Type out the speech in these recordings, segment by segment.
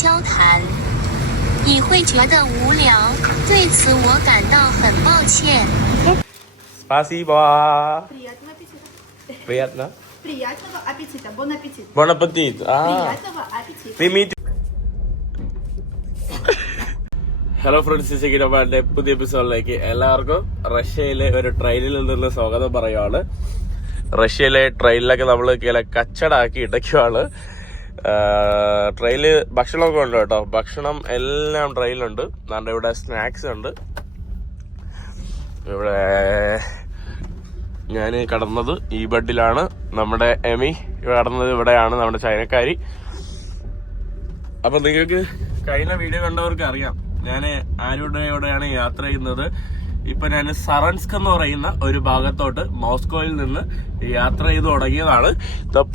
交谈，你会觉得无聊，对此我感到很抱歉。Spasibo. Приятно. Приятного аппетита. Бон аппетит. Bon appetit. Приятного аппетита. Hello friends, ചിക്കിടപ്പാന്റെ പുതിയ എപ്പിസോഡിലേക്ക് എല്ലാവർക്കും റഷ്യയിലെ ഒരു ട്രെയിനിൽ നിന്ന് സ്വാഗതം പറയുവാണ്. റഷ്യയിലെ ട്രെയിനിലൊക്കെ നമ്മൾ കച്ചടാക്കി ഇട്ടയ്ക്കുവാണ്. ട്രെയിനിൽ ഭക്ഷണമൊക്കെ ഉണ്ട് കേട്ടോ. ഭക്ഷണം എല്ലാം ട്രെയിനിലുണ്ട്. നമ്മുടെ ഇവിടെ സ്നാക്സ് ഉണ്ട്. ഇവിടെ ഞാൻ കടന്നത് ഈ ബെഡിലാണ്. നമ്മുടെ എമി കടന്നത് ഇവിടെയാണ്, നമ്മുടെ ചൈനക്കാരി. അപ്പൊ നിങ്ങൾക്ക് കഴിഞ്ഞ വീഡിയോ കണ്ടവർക്ക് അറിയാം ഞാൻ ആരുടെയോടെയാണ് യാത്ര ചെയ്യുന്നത്. ഇപ്പൊ ഞാൻ സറൻസ്ക് എന്ന് പറയുന്ന ഒരു ഭാഗത്തോട്ട് മോസ്കോയിൽ നിന്ന് യാത്ര ചെയ്ത് തുടങ്ങിയതാണ്.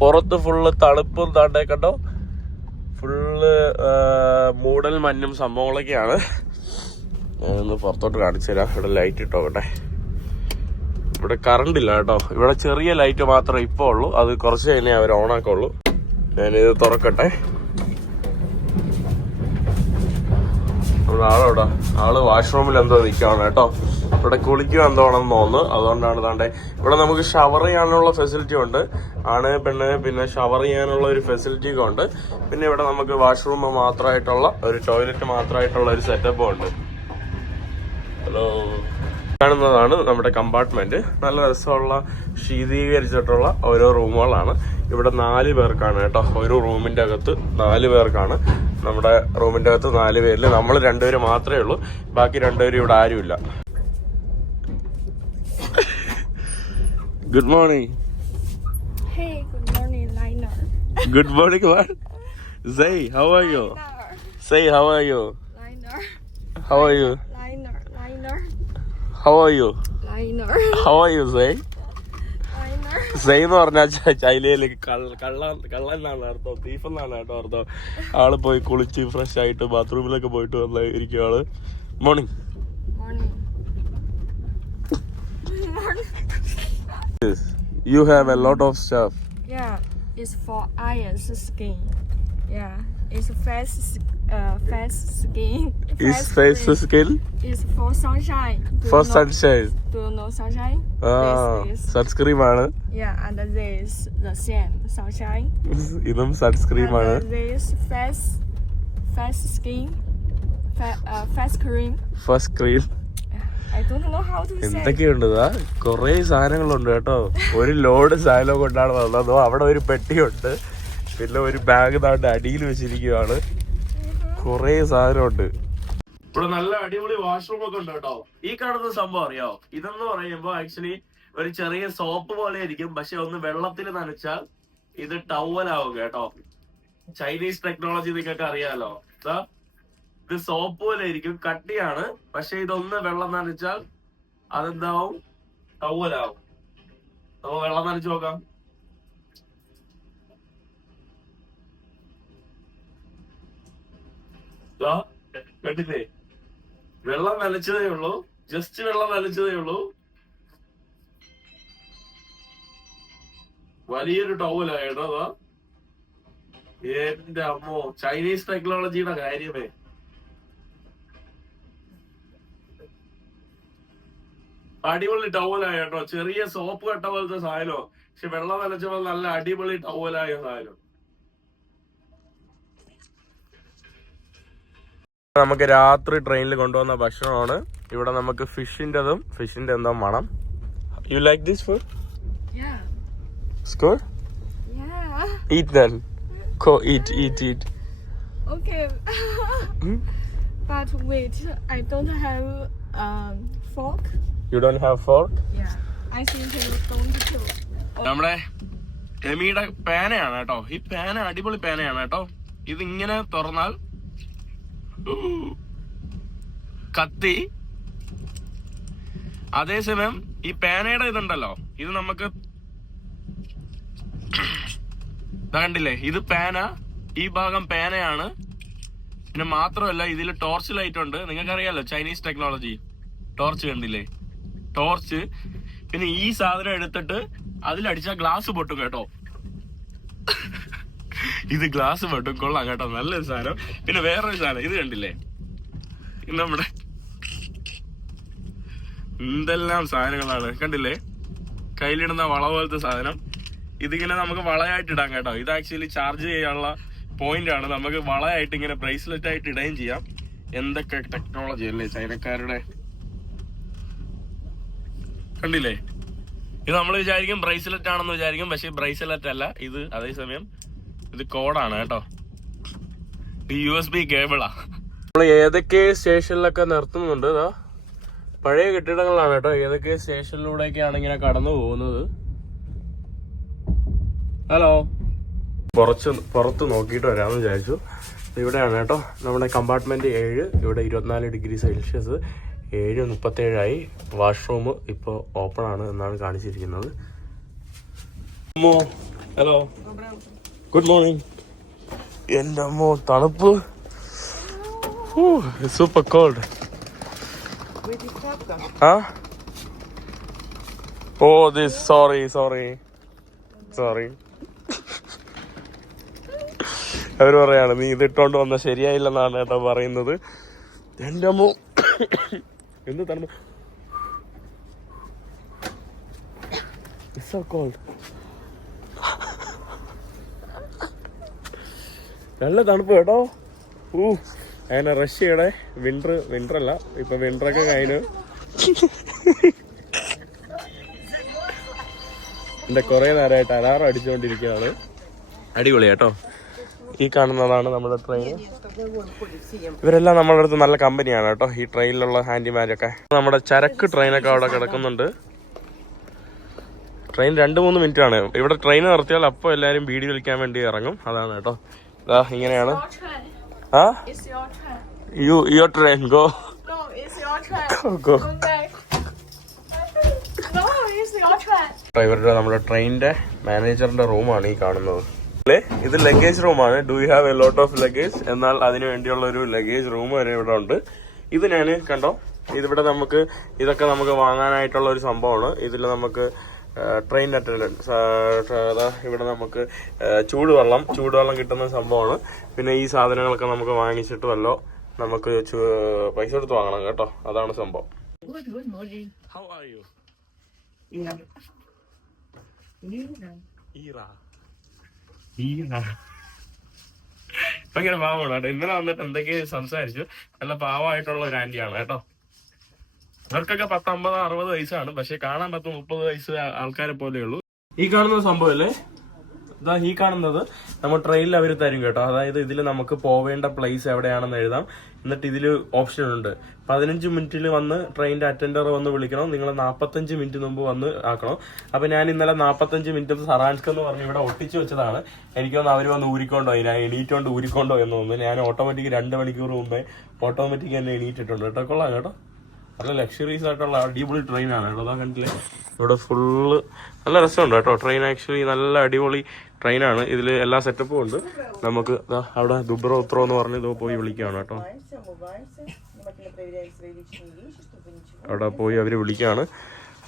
പുറത്ത് ഫുള്ള് തണുപ്പും താണ്ടേക്കട്ടോ, ഫുള്ള് മൂടൽ മഞ്ഞും സംഭവങ്ങളൊക്കെയാണ്. ഞാനൊന്ന് പുറത്തോട്ട് കാണിച്ചു തരാം. ഇവിടെ ലൈറ്റ് ഇട്ടോട്ടെ. ഇവിടെ കറണ്ട് ഇല്ല കേട്ടോ. ഇവിടെ ചെറിയ ലൈറ്റ് മാത്രമേ ഇപ്പോൾ ഉള്ളൂ. അത് കുറച്ച് കഴിഞ്ഞേ അവർ ഓണാക്കുള്ളൂ. ഞാനിത് തുറക്കട്ടെ. ആള് വാഷ്റൂമിൽ എന്തോ നിൽക്കുകയാണ് കേട്ടോ. ഇവിടെ കുളിക്കുക എന്തോണെന്ന് തോന്നുന്നു. അതുകൊണ്ടാണ് താണ്ടെ ഇവിടെ നമുക്ക് ഷവർ ചെയ്യാനുള്ള ഫെസിലിറ്റി ഉണ്ട്. ആണ് പെണ്ണ് പിന്നെ ഷവർ ചെയ്യാനുള്ള ഒരു ഫെസിലിറ്റി ഒക്കെ ഉണ്ട്. പിന്നെ ഇവിടെ നമുക്ക് വാഷ്റൂം മാത്രമായിട്ടുള്ള ഒരു ടോയ്ലറ്റ് മാത്രമായിട്ടുള്ള ഒരു സെറ്റപ്പും ഉണ്ട്. ഹലോ, കാണുന്നതാണ് നമ്മുടെ കമ്പാർട്ട്മെന്റ്. നല്ല രസമുള്ള ശീതീകരിച്ചിട്ടുള്ള ഓരോ റൂമുകളാണ്. ഇവിടെ 4 പേർക്കാണ് കേട്ടോ. ഒരു റൂമിന്റെ അകത്ത് 4 പേർക്കാണ്. നമ്മുടെ റൂമിന്റെ അകത്ത് 4 പേരിൽ നമ്മൾ 2 പേര് മാത്രമേ ഉള്ളൂ. ബാക്കി 2 പേരും ഇവിടെ ആരുമില്ല. Good morning. Good morning, Liner. Good morning, what? Zay, how are you? Say, how are you? Liner. How are you? Liner. Liner. How are you? Liner. How are you, Zay? Liner. Zay എന്ന് പറഞ്ഞാൽ ചൈനയിലേക്ക് കള്ളൻ എന്നാണ് അർത്ഥം, thief എന്നാണ് കേട്ടോ അർത്ഥം. ആള് പോയി കുളിച്ച് ഫ്രഷ് ആയിട്ട് ബാത്റൂമിലൊക്കെ പോയിട്ട് വന്ന് ഇരിക്കും ആള്. Morning. Morning. Morning. You have a lot of stuff. Yeah, it's for iron skin. Yeah, it's fast skin. Is face skin? It's for sunshine. For sunshine. Do you know sunshine? This is. Sunscreen ആണ്. Yeah, and this the same sunshine. ഇതും sunscreen ആണ്. And this fast skin. Fast cream. First cream. I don't know how to say. എന്തൊക്കെയുണ്ട്? കൊറേ സാധനങ്ങളുണ്ട് കേട്ടോ. ഒരു load സാധനം കൊണ്ടാണ് വന്നത്. അവിടെ ഒരു പെട്ടിയുണ്ട്, പിന്നെ ഒരു ബാഗ് താണ്ട് അടിയിൽ വെച്ചിരിക്കുകയാണ്. കൊറേ സാധനമുണ്ട്. ഇവിടെ നല്ല അടിപൊളി വാഷ്റൂം ഒക്കെ ഉണ്ട് കേട്ടോ. ഈ കാണുന്ന സംഭവം അറിയാവോ? ഇതെന്ന് പറയുമ്പോ ആക്ച്വലി ഒരു ചെറിയ സോപ്പ് പോലെ ഇരിക്കും. പക്ഷെ ഒന്ന് വെള്ളത്തിൽ നനച്ചാൽ ഇത് ടവലാവും കേട്ടോ. ചൈനീസ് ടെക്നോളജി നിങ്ങൾക്ക് അറിയാലോ. ഇത് സോപ്പ് പോലെ ഇരിക്കും, കട്ടിയാണ്. പക്ഷെ ഇതൊന്ന് വെള്ളം നനച്ചാൽ അതെന്താവും? ടവലാവും. നമുക്ക് വെള്ളം നനച്ചു നോക്കാം. കണ്ടില്ലേ? വെള്ളം നനച്ചതേ ഉള്ളൂ, ജസ്റ്റ് വെള്ളം നനച്ചതേ ഉള്ളൂ. വലിയൊരു ടവലായിട്ടോ. അതാ എന്റെ അമ്മോ, ചൈനീസ് ടെക്നോളജിയുടെ കാര്യമേ. അടിപൊളി ടവലായ കേട്ടോ. ചെറിയ സോപ്പ് കട്ട പോലത്തെ സാധനോ, പക്ഷെ വെള്ളം നനച്ചപ്പോൾ നല്ല അടിപൊളി ടവലായ സാധനം. നമുക്ക് രാത്രി ട്രെയിനിൽ കൊണ്ടുവന്ന ഭക്ഷണമാണ്. ഇവിടെ നമുക്ക് ഫിഷിന്റെതും ഫിഷിന്റെ എന്തോ മണം. You like this food? Yeah. School? Yeah. Eat then. Go eat. Okay. But wait, I don't have fork. You don't have fork? Yeah. I think you don't too. നമ്മുടെ എമിയുടെ പേനയാണ് കേട്ടോ. ഈ പേന അടിപൊളി പേനയാണ് കേട്ടോ. ഇതിങ്ങനെ തുറന്നാൽ കത്തി. അതേസമയം ഈ പേനയുടെ ഇതുണ്ടല്ലോ, ഇത് നമുക്ക് കണ്ടില്ലേ, ഇത് പേന, ഈ ഭാഗം പേനയാണ്. പിന്നെ മാത്രമല്ല ഇതിൽ ടോർച്ച് ലൈറ്റ് ഉണ്ട്. നിങ്ങൾക്കറിയാലോ ചൈനീസ് ടെക്നോളജി. ടോർച്ച് കണ്ടില്ലേ, ടോർച്ച്. പിന്നെ ഈ സാധനം എടുത്തിട്ട് അതിലടിച്ച ഗ്ലാസ് പൊട്ടും കേട്ടോ. ഇത് ഗ്ലാസ് വെട്ടും കൊള്ളാം കേട്ടോ, നല്ലൊരു സാധനം. പിന്നെ വേറൊരു സാധനം ഇത് കണ്ടില്ലേ, ഇത് നമ്മുടെ എന്തെല്ലാം സാധനങ്ങളാണ് കണ്ടില്ലേ, കയ്യിലിടുന്ന വള പോലത്തെ സാധനം. ഇതിങ്ങനെ നമുക്ക് വളയായിട്ട് ഇടാം കേട്ടോ. ഇത് ആക്ച്വലി ചാർജ് ചെയ്യാനുള്ള പോയിന്റ് ആണ്. നമുക്ക് വളയായിട്ട് ഇങ്ങനെ ബ്രേസ്ലെറ്റ് ആയിട്ട് ഇടുകയും ചെയ്യാം. എന്തൊക്കെ ടെക്നോളജി അല്ലേ ചൈനക്കാരുടെ. കണ്ടില്ലേ, ഇത് നമ്മൾ വിചാരിക്കും ബ്രേസ്ലെറ്റ് ആണെന്ന് വിചാരിക്കും, പക്ഷെ ബ്രേസ്ലെറ്റ് അല്ല ഇത്. അതേസമയം ഇത് കോഡാണ് കേട്ടോ. ഈ USB കേബിളാ. നമ്മൾ ഏതൊക്കെ സ്റ്റേഷനിലൊക്കെ നിർത്തുന്നുണ്ട്. ഇതാ പഴയ കെട്ടിടങ്ങളാണ് കേട്ടോ. ഏതൊക്കെ സ്റ്റേഷനിലൂടെയൊക്കെയാണ് ഇങ്ങനെ കടന്നു പോകുന്നത്. ഹലോ, പുറത്ത് നോക്കിയിട്ട് വരാമെന്ന് വിചാരിച്ചു. ഇവിടെയാണ് കേട്ടോ നമ്മുടെ കമ്പാർട്ട്മെന്റ് 7. ഇവിടെ 24 ഡിഗ്രി സെൽഷ്യസ്, 7:37 വാഷ്റൂം ഇപ്പോൾ ഓപ്പൺ ആണ് എന്നാണ് കാണിച്ചിരിക്കുന്നത്. Hello, good morning. എൻ്റെ അമ്മോ തണുപ്പ്, super cold. Oh this sorry അവര് പറയാണ് നീ ഇതിട്ടോണ്ട് വന്ന ശരിയായില്ലെന്നാണ് കേട്ടോ പറയുന്നത്. എൻ്റെ അമ്മോ എന്ത് തണുപ്പ്, so cold. നല്ല തണുപ്പ് കേട്ടോ. അങ്ങനെ റഷ്യയുടെ വിന്റർ അല്ല, ഇപ്പൊ വിന്ററൊക്കെ കഴിഞ്ഞു. എന്റെ കുറെ നേരമായിട്ട് അലാറം അടിച്ചുകൊണ്ടിരിക്കുകയാണ്. അടിപൊളി കേട്ടോ. ഈ കാണുന്നതാണ് നമ്മുടെ ട്രെയിൻ. ഇവരെല്ലാം നമ്മുടെ അടുത്ത് നല്ല കമ്പനിയാണ് കേട്ടോ, ഈ ട്രെയിനിലുള്ള ഹാൻഡിമാരൊക്കെ. നമ്മുടെ ചരക്ക് ട്രെയിനൊക്കെ അവിടെ കിടക്കുന്നുണ്ട്. ട്രെയിൻ 2-3 മിനിറ്റ് ആണ്. ഇവിടെ ട്രെയിൻ നിർത്തിയാൽ അപ്പോൾ എല്ലാവരും വീഡിയോ വിളിക്കാൻ വേണ്ടി ഇറങ്ങും. അതാണ് കേട്ടോ. ഇങ്ങനെയാണ്. Your train go. ഇവരുടെ നമ്മുടെ ട്രെയിനിന്റെ മാനേജറിന്റെ റൂമാണ് ഈ കാണുന്നത്. ഇത് ലഗേജ് റൂമാണ്. Do you have a lot of luggage? എന്നാൽ അതിന് വേണ്ടിയുള്ള ഒരു ലഗേജ് റൂം വരെ ഇവിടെ ഉണ്ട്. ഇത് ഞാൻ കണ്ടോ, ഇതിവിടെ നമുക്ക് ഇതൊക്കെ നമുക്ക് വാങ്ങാനായിട്ടുള്ള ഒരു സംഭവമാണ്. ഇതിൽ നമുക്ക് ട്രെയിൻ അറ്റൻഡൻസ്, ഇവിടെ നമുക്ക് ചൂടുവെള്ളം കിട്ടുന്ന സംഭവമാണ്. പിന്നെ ഈ സാധനങ്ങളൊക്കെ നമുക്ക് വാങ്ങിച്ചിട്ട് വല്ലോ നമുക്ക് പൈസ കൊടുത്ത് വാങ്ങണം കേട്ടോ. അതാണ് സംഭവം. How are you? ഭയങ്കര പാവമാണ് കേട്ടോ. ഇന്നലെ വന്നിട്ട് എന്തൊക്കെ സംസാരിച്ചു. നല്ല പാവമായിട്ടുള്ള ഒരു ആന്റിയാണ് കേട്ടോ. അവർക്കൊക്കെ 50-60 വയസ്സാണ്, പക്ഷെ കാണാൻ 30 വയസ്സ് ആൾക്കാരെ പോലെ ഉള്ളൂ. ഈ കാണുന്ന സംഭവല്ലേ, ഈ കാണുന്നത് നമ്മൾ ട്രെയിനിൽ അവർ തരും കേട്ടോ. അതായത് ഇതിൽ നമുക്ക് പോവേണ്ട പ്ലേസ് എവിടെയാണെന്ന് എഴുതാം. എന്നിട്ട് ഇതിൽ ഓപ്ഷൻ ഉണ്ട്. 15 മിനിറ്റിൽ വന്ന് ട്രെയിനിന്റെ അറ്റൻഡർ വന്ന് വിളിക്കണം. നിങ്ങൾ 45 മിനിറ്റ് മുമ്പ് വന്ന് ആക്കണം. അപ്പൊ ഞാൻ ഇന്നലെ 45 മിനിറ്റ് സറാൻസ്ക് എന്ന് പറഞ്ഞ് ഇവിടെ ഒട്ടിച്ചു വെച്ചതാണ്. എനിക്കൊന്ന് അവർ വന്ന് ഊരിക്കൊണ്ടോ, ഞാൻ എണീറ്റോണ്ട് ഊരിക്കൊണ്ടോ എന്ന് തോന്നുന്നു. ഞാൻ ഓട്ടോമാറ്റിക് 2 മണിക്കൂർ മുമ്പേ ഓട്ടോമാറ്റിക് തന്നെ എണീറ്റിട്ടുണ്ട് കേട്ടോ. കൊള്ളാം കേട്ടോ. നല്ല ലക്ഷറീസ് ആയിട്ടുള്ള അടിപൊളി ട്രെയിനാണ് കേട്ടോ. അതാ കണ്ടില്ലേ, ഇവിടെ ഫുള്ള് നല്ല രസമുണ്ട് കേട്ടോ. ട്രെയിൻ ആക്ച്വലി നല്ല അടിപൊളി ട്രെയിനാണ്. ഇതിൽ എല്ലാ സെറ്റപ്പും ഉണ്ട്. നമുക്ക് അവിടെ ദുബ്രോ ഉത്രോ എന്ന് പറഞ്ഞ് ഇത് പോയി വിളിക്കുകയാണ് കേട്ടോ. അവിടെ പോയി അവർ വിളിക്കുകയാണ്.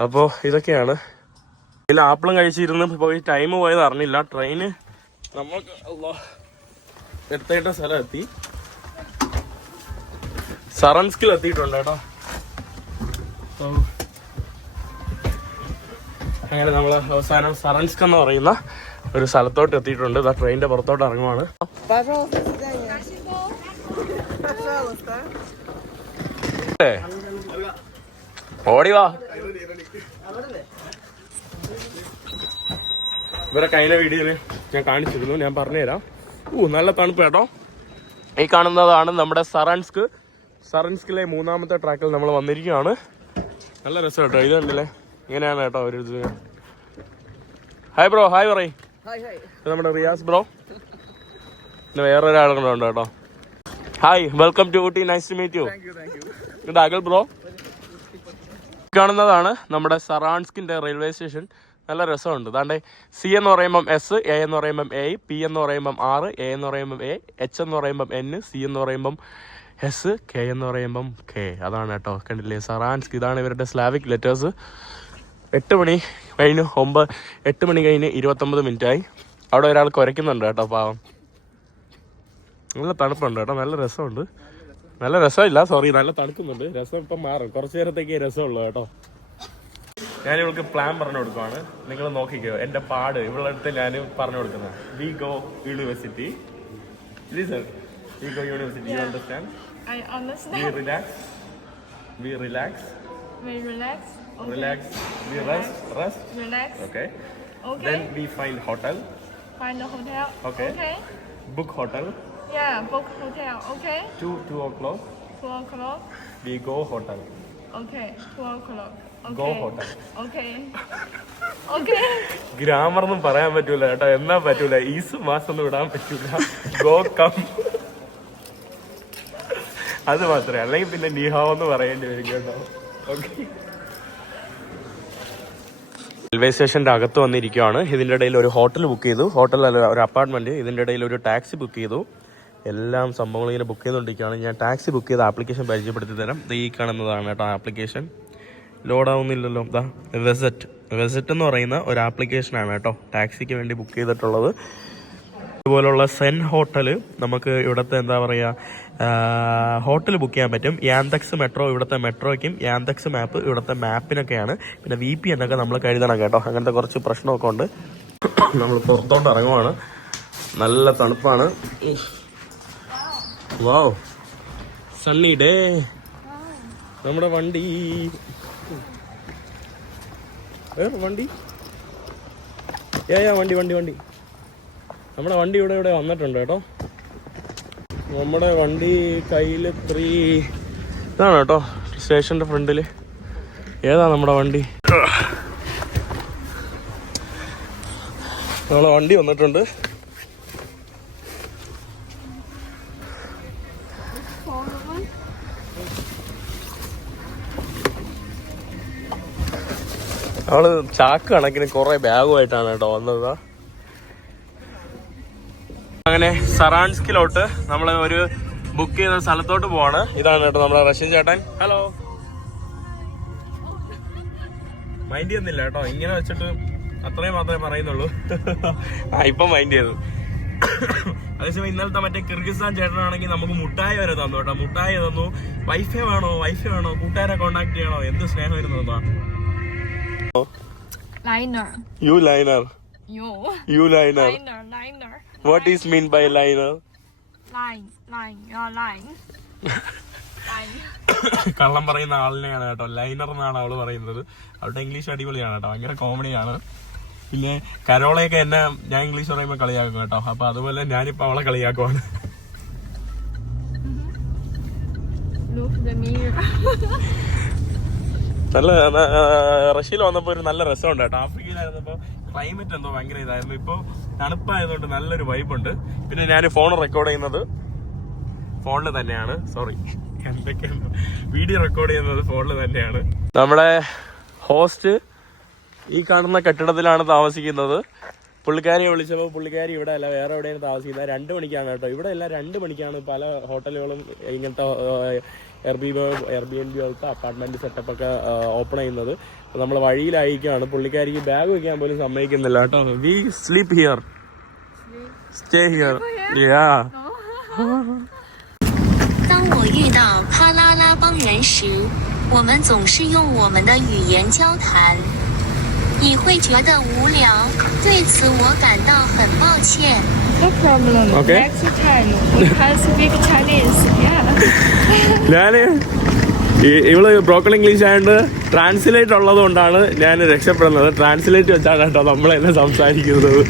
അപ്പോൾ ഇതൊക്കെയാണ്. ഇതിൽ ആപ്പിളും കഴിച്ചിരുന്ന് പോയി ടൈം പോയത് അറിഞ്ഞില്ല. ട്രെയിന് നമുക്ക് എത്തേണ്ട സ്ഥലം എത്തി. സറൻസ്കിൽ എത്തിയിട്ടുണ്ട് കേട്ടോ. അങ്ങനെ നമ്മൾ അവസാനം സറൻസ്ക് എന്ന് പറയുന്ന ഒരു സ്ഥലത്തോട്ട് എത്തിയിട്ടുണ്ട്. ട്രെയിനിന്റെ പുറത്തോട്ട് ഇറങ്ങുവാണ്. ഓടിവാ. ഇവരെ കഴിഞ്ഞ വീഡിയോയില് ഞാൻ കാണിച്ചിരുന്നു, ഞാൻ പറഞ്ഞുതരാം. നല്ല തണുപ്പ് കേട്ടോ. ഈ കാണുന്നതാണ് നമ്മുടെ സറൻസ്കിലെ 3ാമത്തെ ട്രാക്കിൽ നമ്മൾ വന്നിരിക്കുകയാണ്. നല്ല രസം കേട്ടോ. ഇത് കണ്ടില്ലേ, ഇങ്ങനെയാണ് കേട്ടോ ഒരു ഇത്. ഹായ് ബ്രോ, ഹായ് പറയ്. ഇത് നമ്മുടെ റിയാസ് ബ്രോ. പിന്നെ വേറൊരാളും കൂടെ ഉണ്ട് കേട്ടോ. Hi, welcome to Ooty, nice to meet you. ഇത് അഖിൽ ബ്രോ. കാണുന്നതാണ് നമ്മുടെ സറാൻസ്കിന്റെ റെയിൽവേ സ്റ്റേഷൻ. നല്ല രസമുണ്ട്. അതാണ്ട് C എന്ന് പറയുമ്പം S, A എന്ന് പറയുമ്പം A, P എന്ന് പറയുമ്പം R, A എന്ന് പറയുമ്പം A, H എന്ന് പറയുമ്പം N, C എന്ന് പറയുമ്പം S, K എന്ന് പറയുമ്പം K. അതാണ് കേട്ടോ. കണ്ടില്ലേ, സറാൻസ്ക്. ഇതാണ് ഇവരുടെ സ്ലാവിക് ലെറ്റേഴ്സ്. 8 മണി കഴിഞ്ഞ് 29 മിനിറ്റായി. അവിടെ ഒരാൾ കുരയ്ക്കുന്നുണ്ട് കേട്ടോ, പാവം. നല്ല തണുപ്പുണ്ട് കേട്ടോ, നല്ല രസമുണ്ട്. നല്ല രസമില്ല, സോറി, നല്ല തണുക്കുന്നുണ്ട്. രസം ഇപ്പം മാറും, കുറച്ച് നേരത്തേക്ക് രസമുള്ളൂ കേട്ടോ. ഞാൻ ഇവൾക്ക് പ്ലാൻ പറഞ്ഞു കൊടുക്കുവാണ്, നിങ്ങൾ നോക്കിക്കോ എൻ്റെ പാട് ഇവളുടെ അടുത്ത് ഞാൻ പറഞ്ഞു കൊടുക്കുന്നത്. We go university, listen, we go university, you understand? I understand. We relax. We relax. We relax. Okay. Relax. We rest. Rest. Relax. Okay. Okay. Then we find hotel. Find the hotel. Okay. Okay. Book hotel. Yeah, book hotel. Okay. 2 o'clock. 2 o'clock. We go hotel. Okay. 2 o'clock. Okay. Go hotel. Okay. Okay. Grammar ഒന്നും പറയാൻ പറ്റൂല കേട്ടോ, എന്നാ പറ്റൂല, is മാസം ഒന്നും വിടാൻ പറ്റൂല. ഗോ കം അത് മാത്രമേ, അല്ലെങ്കിൽ പിന്നെ നീഹാവെന്ന് പറയേണ്ടി വരും കേട്ടോ. ഓക്കെ, റെയിൽവേ സ്റ്റേഷൻ്റെ അകത്ത് വന്നിരിക്കുകയാണ്. ഇതിൻ്റെ ഇടയിൽ ഒരു ഹോട്ടൽ ബുക്ക് ചെയ്തു, ഹോട്ടലല്ല ഒരു അപ്പാർട്ട്മെൻറ്റ്. ഇതിൻ്റെ ഇടയിൽ ഒരു ടാക്സി ബുക്ക് ചെയ്തു. എല്ലാം സംഭവങ്ങൾ ഇങ്ങനെ ബുക്ക് ചെയ്തുകൊണ്ടിരിക്കുകയാണ്. ഞാൻ ടാക്സി ബുക്ക് ചെയ്ത ആപ്ലിക്കേഷൻ പരിചയപ്പെടുത്തി തരാം. ഈ കാണുന്നതാണ് കേട്ടോ ആപ്ലിക്കേഷൻ. ലോഡാവുന്നില്ലല്ലോ. ഇതാ വെസറ്റ് എന്ന് പറയുന്ന ഒരു ആപ്ലിക്കേഷനാണ് കേട്ടോ ടാക്സിക്ക് വേണ്ടി ബുക്ക് ചെയ്തിട്ടുള്ളത്. അതുപോലുള്ള സെൻ ഹോട്ടൽ നമുക്ക് ഇവിടുത്തെ എന്താ പറയുക ഹോട്ടൽ ബുക്ക് ചെയ്യാൻ പറ്റും. യാന്തക്സ് മെട്രോ ഇവിടുത്തെ മെട്രോയ്ക്കും, യാന്തക്സ് മാപ്പ് ഇവിടുത്തെ മാപ്പിനൊക്കെയാണ്. പിന്നെ VPN ഒക്കെ നമ്മൾ കരുതണം കേട്ടോ, അങ്ങനത്തെ കുറച്ച് പ്രശ്നമൊക്കെ ഉണ്ട്. നമ്മൾ പുറത്തോട്ട് ഇറങ്ങുവാണ്, നല്ല തണുപ്പാണ്. വാവ്, സണ്ണി ഡേ. നമ്മുടെ വണ്ടി വണ്ടി വണ്ടി നമ്മുടെ വണ്ടി ഇവിടെ വന്നിട്ടുണ്ട് കേട്ടോ. നമ്മുടെ വണ്ടി കയ്യിൽ 3 ഇതാണ് കേട്ടോ, സ്റ്റേഷൻ്റെ ഫ്രണ്ടിൽ. ഏതാ നമ്മുടെ വണ്ടി? നമ്മളെ വണ്ടി വന്നിട്ടുണ്ട്. അവള് ചാക്ക് കണക്കിന് കുറെ ബാഗുമായിട്ടാണ് കേട്ടോ വന്നത്. അങ്ങനെ സറാൻസ്കിലോട്ട് നമ്മൾ ഒരു ബുക്ക് ചെയ്ത സ്ഥലത്തോട്ട് പോവാണ്. ഇതാണ് കേട്ടോ നമ്മളെ റഷ്യൻ ചേട്ടൻ. ഹലോ. മൈൻഡ് ചെയ്യുന്നില്ല കേട്ടോ, ഇങ്ങനെ വെച്ചിട്ട് അത്രയും മാത്രമേ പറയുന്നുള്ളൂ. ഇപ്പം മൈൻഡ് ചെയ്തു. അതേസമയം ഇന്നലത്തെ മറ്റേ കിർഗിസ്ഥാൻ ചേട്ടനാണെങ്കിൽ നമുക്ക് മുട്ടായി വരെ തന്നു കേട്ടോ. മുട്ടായി തന്നു. വൈഫൈ വേണോ കൂട്ടുകാരെ കോണ്ടാക്ട് ചെയ്യണോ, എന്ത് സ്നേഹമായിരുന്നു തന്നാ. Liner. You liner. You liner. Liner. What is mean by liner? Line. Your line. Line. കള്ളം പറയുന്ന ആളിനെയാണ് കേട്ടോ ലൈനർ എന്നാണ് അവള് പറയുന്നത്. അവളുടെ ഇംഗ്ലീഷ് അടിപൊളിയാണ് കേട്ടോ, ഭയങ്കര കോമഡിയാണ്. പിന്നെ കരോളയൊക്കെ എന്നെ ഞാൻ ഇംഗ്ലീഷ് പറയുമ്പോൾ കളിയാക്കും കേട്ടോ. അപ്പൊ അതുപോലെ ഞാനിപ്പോ അവളെ കളിയാക്കുവാണ്. നല്ല റഷ്യയിൽ വന്നപ്പോ ഒരു നല്ല രസമുണ്ട് കേട്ടോ. ആഫ്രിക്കയിലായിരുന്നപ്പോ ക്ലൈമറ്റ് എന്തോ ഭയങ്കര ഇതായിരുന്നു. ഇപ്പൊ തണുപ്പായതുകൊണ്ട് നല്ലൊരു വൈബുണ്ട്. പിന്നെ ഞാൻ ഫോൺ റെക്കോർഡ് ചെയ്യുന്നത് ഫോണിൽ തന്നെയാണ്. സോറി, എന്തൊക്കെയാണ് വീഡിയോ റെക്കോർഡ് ചെയ്യുന്നത് ഫോണിൽ തന്നെയാണ്. നമ്മുടെ ഹോസ്റ്റ് ഈ കാണുന്ന കെട്ടിടത്തിലാണ് താമസിക്കുന്നത്. പുള്ളിക്കാരിയെ വിളിച്ചപ്പോൾ പുള്ളിക്കാരി ഇവിടെ അല്ല, വേറെ എവിടെയാണ് താമസിക്കുന്നത്. 2 മണിക്കാണ് കേട്ടോ. ഇവിടെ എല്ലാം 2 മണിക്കാണ് പല ഹോട്ടലുകളും ഇങ്ങനത്തെ എയർബിഎൻബി പോലത്തെ അപ്പാർട്ട്മെന്റ് സെറ്റപ്പ് ഒക്കെ ഓപ്പൺ ചെയ്യുന്നത്. നമ്മൾ വഴിയിലായിരിക്കുകയാണ്. പുള്ളിക്കാരിക്ക് ബാഗ് വെക്കാൻ പോലും സമ്മതിക്കുന്നില്ല കേട്ടോ. We sleep here, stay here. Yeah. 当我遇到帕拉拉邦人时，我们总是用我们的语言交谈。你会觉得无聊，对此我感到很抱歉。No problem. Okay. Next time we can speak Chinese. Yeah. ഞാന് ഇവള് ബ്രോക്കൺ ഇംഗ്ലീഷ് ആയതുകൊണ്ട് ട്രാൻസ്ലേറ്റ് ഉള്ളത് കൊണ്ടാണ് ഞാൻ രക്ഷപ്പെടുന്നത്. ട്രാൻസ്ലേറ്റ് വെച്ചാണ് കേട്ടോ നമ്മളെന്നെ സംസാരിക്കുന്നത്.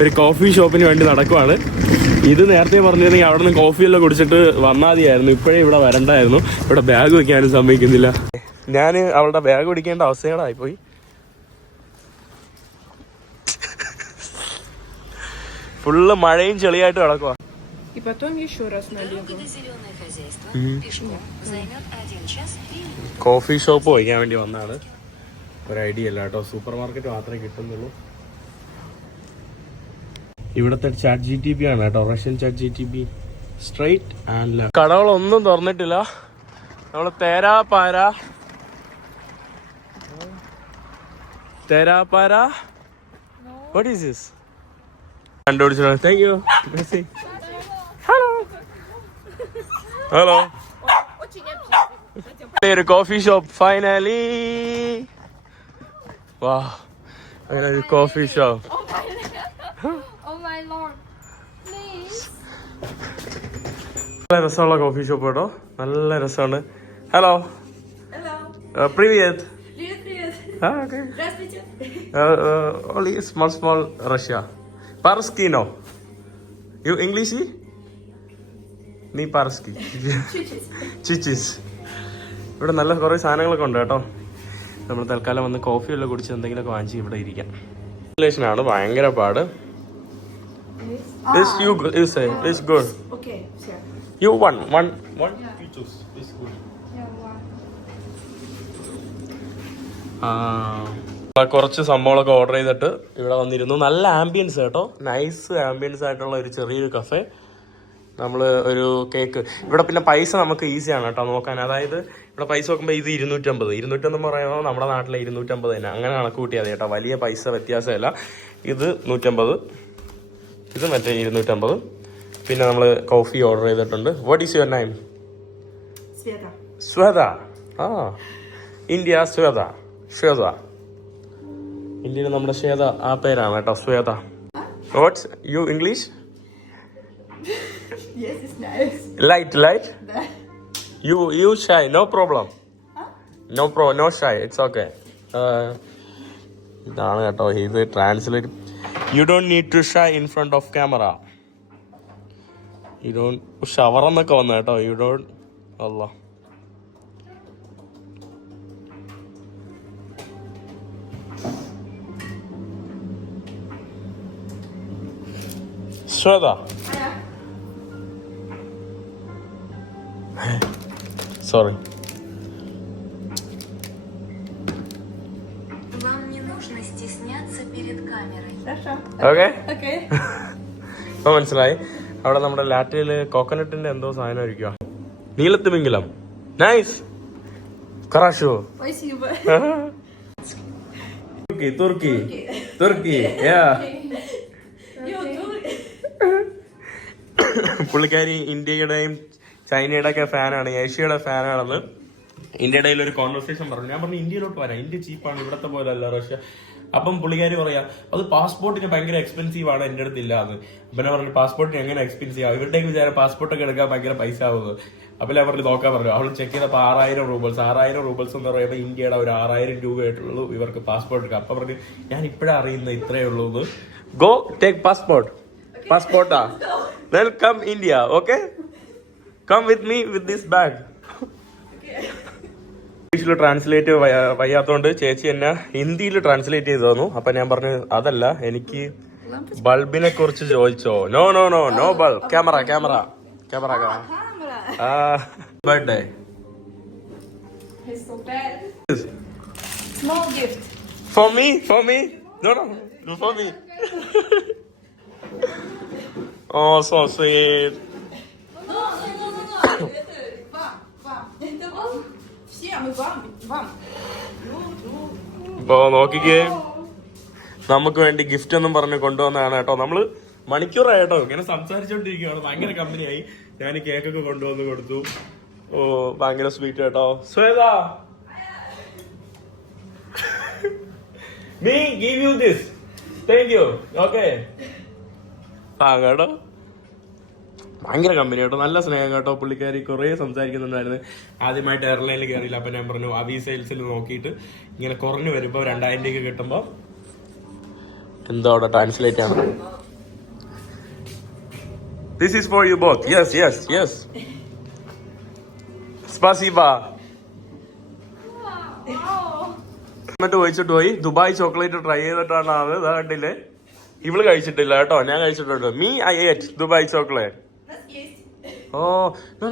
ഒരു കോഫി ഷോപ്പിന് വേണ്ടി നടക്കുവാണ്. ഇത് നേരത്തെ പറഞ്ഞിരുന്നെങ്കിൽ അവിടെ നിന്ന് കോഫിയെല്ലാം കുടിച്ചിട്ട് വന്നാൽ മതിയായിരുന്നു. ഇപ്പോഴേ ഇവിടെ വരണ്ടായിരുന്നു. ഇവിടെ ബാഗ് വെക്കാനും സമ്മതിക്കുന്നില്ല. ഞാൻ അവളുടെ ബാഗ് പിടിക്കേണ്ട അവസ്ഥകളായിപ്പോയി. ഫുള്ള് മഴയും ചെളിയായിട്ട് കിടക്കുക. И потом еще раз налево. കോഫി ഷോപ്പ് വയ്ക്കാൻ വേണ്ടി വന്നതാണ്. ഒരു ഐഡിയ അല്ല കേട്ടോ, സൂപ്പർ മാർക്കറ്റ് മാത്രമേ കിട്ടുന്നുള്ളൂ. ഇവിടുത്തെ ചാറ്റ് GTP ആണ് കേട്ടോ, Russian chat GTP. Straight and left. കടകളൊന്നും തുറന്നിട്ടില്ല. നമ്മള് തേരാപ്പാര What is this? കണ്ടുപിടിച്ചോ. Thank you. Merci. Hello. Hello. ഒരു കോഫി ഷോപ്പ് ഫൈനലി. വാ, അങ്ങനെ ഒരു coffee shop. Oh my lord. Please. നല്ല രസമുള്ള കോഫി ഷോപ്പ് കേട്ടോ, നല്ല രസമാണ്. Hello. Привет. Okay. Здравствуйте. Only small Russia. Парскино. You English? നീ പാർസ്കി. ചിച്ചിസ്. ഇവിടെ നല്ല കുറേ സാധനങ്ങളൊക്കെ ഉണ്ട് കേട്ടോ. നമ്മൾ തൽക്കാലം വന്ന് കോഫി എല്ലാം കുടിച്ച് എന്തെങ്കിലുമൊക്കെ വാങ്ങിച്ച് ഇവിടെ ഇരിക്കാം. ആണ് ഭയങ്കര പാട്. You say it's good. Okay, sure. You one you choose. It's good. കുറച്ച് സംഭവങ്ങളൊക്കെ ഓർഡർ ചെയ്തിട്ട് ഇവിടെ വന്നിരുന്നു. നല്ല ആംബിയൻസ് കേട്ടോ, നൈസ് ആംബിയൻസ് ആയിട്ടുള്ള ഒരു ചെറിയൊരു കഫേ. നമ്മൾ ഒരു കേക്ക് ഇവിടെ, പിന്നെ പൈസ നമുക്ക് ഈസിയാണ് കേട്ടോ നോക്കാൻ. അതായത് ഇവിടെ പൈസ നോക്കുമ്പോൾ ഇത് 250 പറയുമ്പോൾ നമ്മുടെ നാട്ടിലെ 250 തന്നെ, അങ്ങനെ കണക്ക് കൂട്ടിയാൽ മതി കേട്ടോ. വലിയ പൈസ വ്യത്യാസമല്ല. ഇത് 150, ഇത് മറ്റേ 250. പിന്നെ നമ്മൾ കോഫി ഓർഡർ ചെയ്തിട്ടുണ്ട്. What is your name? Sveta. Shweta. India Shweta. ഇന്ത്യയിൽ നമ്മുടെ ശ്വേത ആ പേരാണ് കേട്ടോ, Shweta. What's you English? Yes, it's nice. Light. You shy, no problem. No shy, it's okay. ഇതാണ് കേട്ടോ ഇത് translate. You don't need to shy in front of camera. You don't shower എന്നൊക്കെ വന്നു കേട്ടോ. You don't. Allah. Shweta. Sorry. Вам не нужно стесняться перед камерой. Хорошо. Okay? Okay. ഇപ്പൊ മനസ്സിലായി. അവിടെ നമ്മുടെ ലാറ്റയില് കോക്കനട്ടിന്റെ എന്തോ സാധനം ഇരിക്കുക. നീലത്തിമിംഗലം. നൈസ്. കറാഷോ. Спасибо. തുർക്കി. Yeah. പുള്ളിക്കാരി ഇന്ത്യയുടെയും ചൈനയുടെ ഒക്കെ ഫാനാണ്, ഏഷ്യയുടെ ഫാനാണെന്ന് ഇന്ത്യയുടെ ഒരു കോൺവെർസേഷൻ പറഞ്ഞു. ഞാൻ പറഞ്ഞു ഇന്ത്യയിലോട്ട് വരാം, ഇന്ത്യ ചീപ്പാണ്, ഇവിടത്തെ പോലെ അല്ല റഷ്യ. അപ്പം പുള്ളിക്കാരി പറയാ അത് പാസ്പോർട്ടിന് ഭയങ്കര എക്സ്പെൻസീവ് ആണ്, എൻ്റെ അടുത്ത് ഇല്ലാന്ന്. അപ്പൊ ഞാൻ പറഞ്ഞു പാസ്പോർട്ടിന് എങ്ങനെ എക്സ്പെൻസീവ് ആവും, ഇവരുടെയൊക്കെ വിചാരം പാസ്പോർട്ടൊക്കെ എടുക്കാൻ ഭയങ്കര പൈസ ആവുന്നത്. അപ്പൊ ഞാൻ പറഞ്ഞു നോക്കാൻ പറഞ്ഞു. അവൾ ചെക്ക് ചെയ്തപ്പോൾ 6000 റൂബിൾസ് എന്ന് പറയുമ്പോൾ ഇന്ത്യയുടെ ഒരു 6000 രൂപയായിട്ടുള്ളൂ ഇവർക്ക് പാസ്പോർട്ട് എടുക്കാം. അപ്പൊ പറഞ്ഞു ഞാൻ ഇപ്പഴാ അറിയുന്നത് ഇത്രയേ ഉള്ളൂ. ഗോ ടേക്ക് പാസ്പോർട്ടാ. Welcome India. Okay, come with me with this bag. ഇംഗ്ലീഷിൽ ട്രാൻസ്ലേറ്റ് വയ്യാത്തോണ്ട് ചേച്ചി എന്നെ ഹിന്ദിയിൽ ട്രാൻസ്ലേറ്റ് ചെയ്തു തന്നു. അപ്പൊ ഞാൻ പറഞ്ഞു അതല്ല, എനിക്ക് ബൾബിനെ കുറിച്ച് ചോദിച്ചോ. No bulb. Camera. Birthday. It's so bad. Small gift. For me? No, for me. Oh, so sweet. No. Вам. Это вам. Всем и вам. ഇപ്പൊ നോക്കിക്കേ, നമുക്ക് വേണ്ടി ഗിഫ്റ്റ് ഒന്നും പറഞ്ഞ് കൊണ്ടുവന്നതാണ് കേട്ടോ. നമ്മള് മണിക്കൂറായിട്ടോ ഇങ്ങനെ സംസാരിച്ചോണ്ടിരിക്കുകയാണ്. ഭയങ്കര കമ്പനിയായി. ഞാൻ കേക്കൊക്കെ കൊണ്ടുവന്ന് കൊടുത്തു. ഓ ഭയങ്കര സ്വീറ്റ് കേട്ടോ. Shweta, me give you this. Thank you. Okay. കേട്ടോ, ഭയങ്കര കമ്പനി കേട്ടോ, നല്ല സ്നേഹം കേട്ടോ. പുള്ളിക്കാരി കുറേ സംസാരിക്കുന്നുണ്ടായിരുന്നു. ആദ്യമായിട്ട് എയർലൈനിൽ കയറിയില്ല. അപ്പൊ ഞാൻ പറഞ്ഞു അവി സെയിൽസിൽ നോക്കിയിട്ട് ഇങ്ങനെ കുറഞ്ഞു വരുമ്പോ 2000 രൂപ കിട്ടുമ്പോ എന്തോ അവിടെ ട്രാൻസ്ലേറ്റ് ആണ്. This is for you both. Yes. Spasiba. എന്നിട്ട് ചോദിച്ചിട്ട് പോയി. ദുബായ് ചോക്ലേറ്റ് ട്രൈ ചെയ്തിട്ടാണ് അത് കണ്ടില്ലേ. ഇവള് കഴിച്ചിട്ടില്ല കേട്ടോ, ഞാൻ കഴിച്ചിട്ടുണ്ട്. Me I ate Dubai chocolate. Oh no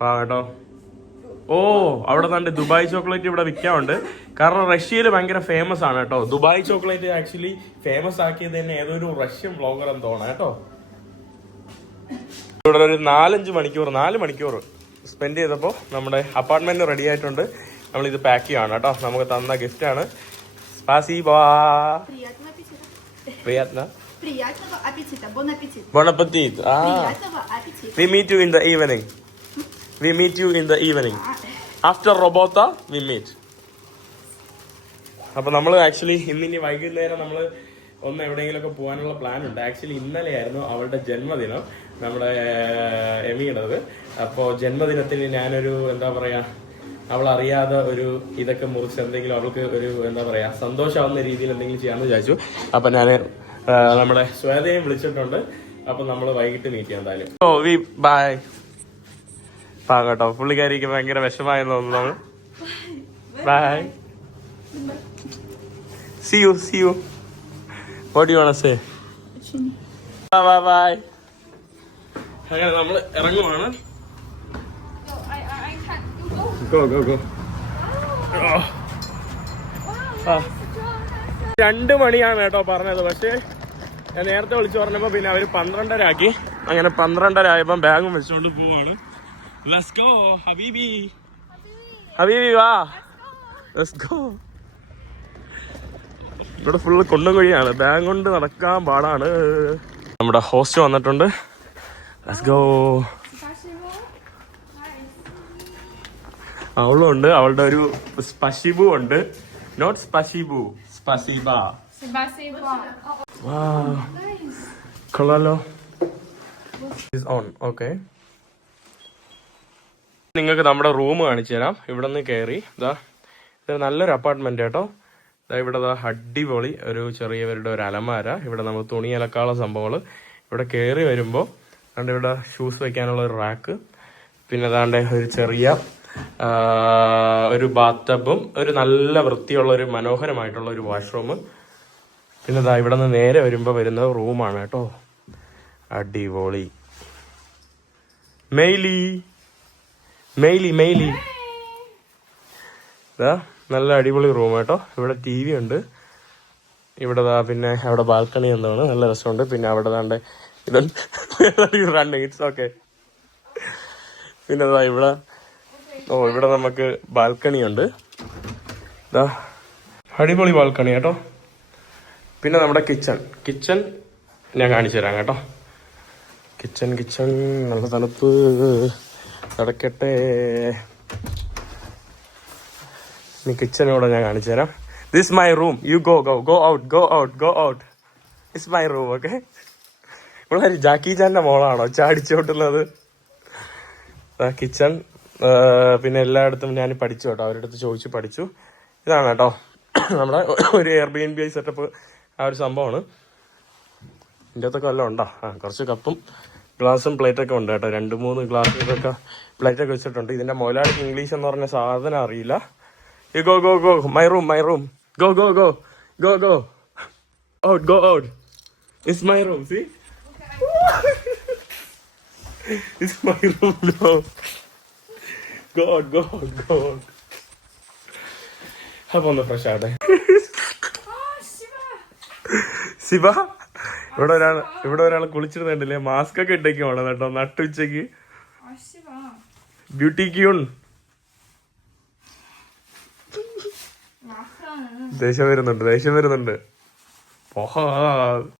കേട്ടോ. ഓ അവിടെ തന്നെ ദുബായ് ചോക്ലേറ്റ് ഇവിടെ വിൽക്കാറുണ്ട്. കാരണം റഷ്യയിൽ ഭയങ്കര ഫേമസ് ആണ് കേട്ടോ. ദുബായ് ചോക്ലേറ്റ് ആക്ച്വലി ഫേമസ് ആക്കിയത് തന്നെ ഏതൊരു റഷ്യൻ ബ്ലോഗർ എന്ന് തോന്നാം കേട്ടോ. ഇവിടെ ഒരു 4 മണിക്കൂർ സ്പെൻഡ് ചെയ്തപ്പോൾ നമ്മുടെ അപ്പാർട്ട്മെന്റ് റെഡി ആയിട്ടുണ്ട്. നമ്മളിത് പാക്ക് ചെയ്യാണ് കേട്ടോ. നമുക്ക് തന്ന ഗിഫ്റ്റാണ്. Спасибо. Приятного аппетита. Приятно. Приятного аппетита. Бон аппетит. Bon appetit. Приятного аппетита. We meet you in the evening. We meet you in the evening. After Robota, we meet. അപ്പോൾ നമ്മൾ ആക്ച്വലി ഇന്നിനി വൈകുന്നേരം നമ്മൾ ഒന്ന് എവിടെയെങ്കിലുമൊക്കെ പോകാനുള്ള പ്ലാൻ ഉണ്ട്. ആക്ച്വലി ഇന്നലെയായിരുന്നു അവളുടെ ജന്മദിനം, നമ്മുടെ എമിയുടേത്. അപ്പോൾ ജന്മദിനത്തിന് ഞാനൊരു എന്താ പറയുക, അവളറിയാതെ ഒരു ഇതൊക്കെ മുറിച്ച് എന്തെങ്കിലും അവൾക്ക് ഒരു എന്താ പറയുക സന്തോഷമാവുന്ന രീതിയിൽ എന്തെങ്കിലും ചെയ്യാമെന്ന് വിചാരിച്ചു. അപ്പം ഞാൻ നമ്മുടെ ശ്വേതയും വിളിച്ചിട്ടുണ്ട്. അപ്പം നമ്മൾ വൈകിട്ട് മീറ്റ് ചെയ്യാം എന്തായാലും. ഓ വി ബൈ കേട്ടോ. പുള്ളിക്കാരിക്ക് ഭയങ്കര വിഷമായെന്ന് തോന്നുന്നു. By. See you. What do you want to say? Bye. അങ്ങനെ നമ്മൾ ഇറങ്ങുവാണ്. Go. 2 മണിയാണ് കേട്ടോ പറഞ്ഞത്. പക്ഷേ ഞാൻ നേരത്തെ വിളിച്ചു പറഞ്ഞപ്പോൾ പിന്നെ അവർ 12:30 ആക്കി. അങ്ങനെ 12:30 ആയപ്പം ബാഗും വെച്ചുകൊണ്ട് പോവാണ്. Let's go, ഹബീബി വാ. Let's go. ഇവിടെ ഫുള്ള് കുണ്ടും കുഴിയാണ്, ബാഗ് കൊണ്ട് നടക്കാൻ പാടാണ്. നമ്മുടെ ഹോസ്റ്റ് വന്നിട്ടുണ്ട്. Let's go. അവളും ഉണ്ട്, അവളുടെ ഒരു സ്പശിബു ഉണ്ട്. നോട്ട് സ്പശിബു, സ്പസിബ. കൊള്ളാലോ. ഓക്കെ, നിങ്ങൾക്ക് നമ്മുടെ റൂം കാണിച്ചു തരാം. ഇവിടെ നിന്ന് കയറി ഇതാ, ഇത് നല്ലൊരു അപ്പാർട്ട്മെന്റ് കേട്ടോ. ഇവിടെ അടിപൊളി ഒരു ചെറിയവരുടെ ഒരു അലമാര, ഇവിടെ നമുക്ക് തുണി അലക്കാനുള്ള സംഭവങ്ങൾ. ഇവിടെ കയറി വരുമ്പോൾ അതുകൊണ്ട് ഇവിടെ ഷൂസ് വെക്കാനുള്ള ഒരു റാക്ക്, പിന്നെ അതാണ്ട് ഒരു ചെറിയ ഒരു ബാത്ത് ടബും ഒരു നല്ല വൃത്തിയുള്ള ഒരു മനോഹരമായിട്ടുള്ള ഒരു വാഷ്റൂം. പിന്നെ ഇതാ ഇവിടെ നിന്ന് നേരെ വരുമ്പോൾ വരുന്ന റൂമാണ് കേട്ടോ. അടിപൊളി. മെയ്ലി ഇതാ നല്ല അടിപൊളി റൂം കേട്ടോ. ഇവിടെ TV ഉണ്ട്. ഇവിടെ പിന്നെ അവിടെ ബാൽക്കണി എന്താണ്, നല്ല രസമുണ്ട്. പിന്നെ അവിടെ താണ്ട് ഇതുണ്ട്, റണ്ണിങ്, ഇറ്റ്സ് ഓക്കെ. പിന്നെ ഇവിടെ ഇവിടെ നമുക്ക് ബാൽക്കണി ഉണ്ട്. ഇതാ അടിപൊളി ബാൽക്കണി കേട്ടോ. പിന്നെ നമ്മുടെ കിച്ചൺ ഞാൻ കാണിച്ചു തരാം കേട്ടോ. കിച്ചൺ നല്ല തണുപ്പ് നടക്കട്ടെ. ഇനി കിച്ചനോടെ ഞാൻ കാണിച്ചു തരാം. This my room. You go out. It's my room. Okay. ഇവിടെ ജാക്കി ചാന്റെ മോളാണോ ചാടിച്ചോട്ടുള്ളത്? കിച്ചൺ. പിന്നെ എല്ലായിടത്തും ഞാൻ പഠിച്ചു കേട്ടോ, അവരുടെ അടുത്ത് ചോദിച്ചു പഠിച്ചു. ഇതാണ് കേട്ടോ നമ്മുടെ ഒരു Airbnb സെറ്റപ്പ്, ആ ഒരു സംഭവമാണ്. ഇതിൻ്റെ അകത്തൊക്കെ വല്ലതും ഉണ്ടോ? കുറച്ച് കപ്പും ഗ്ലാസും പ്ലേറ്റൊക്കെ ഉണ്ട് കേട്ടോ. 2-3 ഗ്ലാസ്സിലൊക്കെ പ്ലേറ്റൊക്കെ വെച്ചിട്ടുണ്ട്. ഇതിന്റെ മൊലാളിക്ക് ഇംഗ്ലീഷ് എന്ന് പറഞ്ഞ സാധനം അറിയില്ല. You go. My room. Go. Out. It's my room. See? It's my room now. Go out. Have on the fresh air. Shiva ഇവിടെ ഒരാൾ കുളിച്ചിരുന്നുണ്ടല്ലേ, മാസ്ക് ഒക്കെ ഇട്ടേക്ക് വേണം കേട്ടോ നട്ടുച്ചക്ക്. Beauty queen. ദേഷ്യം വരുന്നുണ്ട്.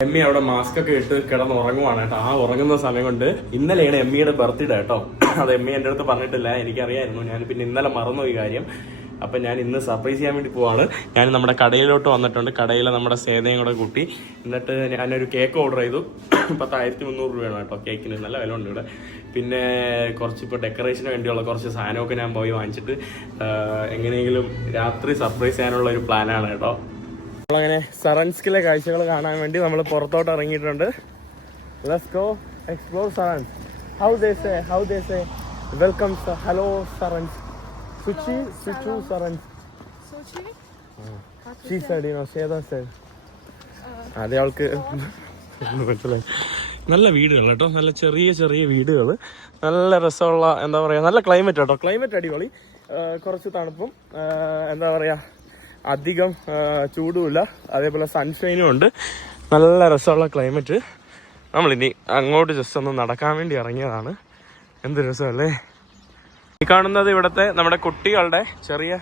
എമ്മി അവിടെ മാസ്ക് ഒക്കെ ഇട്ട് കിടന്ന് ഉറങ്ങുവാണ് കേട്ടോ. ആ ഉറങ്ങുന്ന സമയം കൊണ്ട് ഇന്നലെയാണ് എമ്മിയുടെ ബർത്ത്ഡേ കേട്ടോ. അത് എമ്മി എൻ്റെ അടുത്ത് പറഞ്ഞിട്ടില്ല, എനിക്കറിയായിരുന്നു. ഞാൻ പിന്നെ ഇന്നലെ മറന്നുപോയി കാര്യം. അപ്പം ഞാൻ ഇന്ന് സർപ്രൈസ് ചെയ്യാൻ വേണ്ടി പോവാണ്. ഞാൻ നമ്മുടെ കടയിലോട്ട് വന്നിട്ടുണ്ട്. കടയിൽ നമ്മുടെ സേതയും കൂടെ കൂട്ടി എന്നിട്ട് ഞാനൊരു കേക്ക് ഓർഡർ ചെയ്തു. 1300 രൂപയാണ് കേട്ടോ കേക്കിന്, നല്ല വില ഉണ്ട് ഇവിടെ. പിന്നെ കുറച്ച് ഇപ്പോൾ ഡെക്കറേഷന് വേണ്ടിയുള്ള കുറച്ച് സാധനമൊക്കെ ഞാൻ പോയി വാങ്ങിച്ചിട്ട് എങ്ങനെയെങ്കിലും രാത്രി സർപ്രൈസ് ചെയ്യാനുള്ള ഒരു പ്ലാനാണ് കേട്ടോ. നമ്മളങ്ങനെ സറൻസ്കിലെ കാഴ്ചകൾ കാണാൻ വേണ്ടി നമ്മൾ പുറത്തോട്ട് ഇറങ്ങിയിട്ടുണ്ട്. Let's go explore Sarans. How they say welcome hello Sarans. Suchi Sarans. Suchi? She said, Sheda said. അതെ, അവൾക്ക് മനസ്സിലായി. നല്ല വീടുകൾ കേട്ടോ, നല്ല ചെറിയ വീടുകൾ, നല്ല രസമുള്ള എന്താ പറയുക, നല്ല ക്ലൈമറ്റ് കേട്ടോ. ക്ലൈമറ്റ് അടിപൊളി, കുറച്ച് തണുപ്പും എന്താ പറയുക അധികം ചൂടുമില്ല, അതേപോലെ സൺഷൈനും ഉണ്ട്. നല്ല രസമുള്ള ക്ലൈമറ്റ്. നമ്മളിനി അങ്ങോട്ട് ജസ്റ്റ് ഒന്ന് നടക്കാൻ വേണ്ടി ഇറങ്ങിയതാണ്. എന്ത് രസമല്ലേ. ഈ കാണുന്നത് ഇവിടുത്തെ നമ്മുടെ കുട്ടികളുടെ ചെറിയ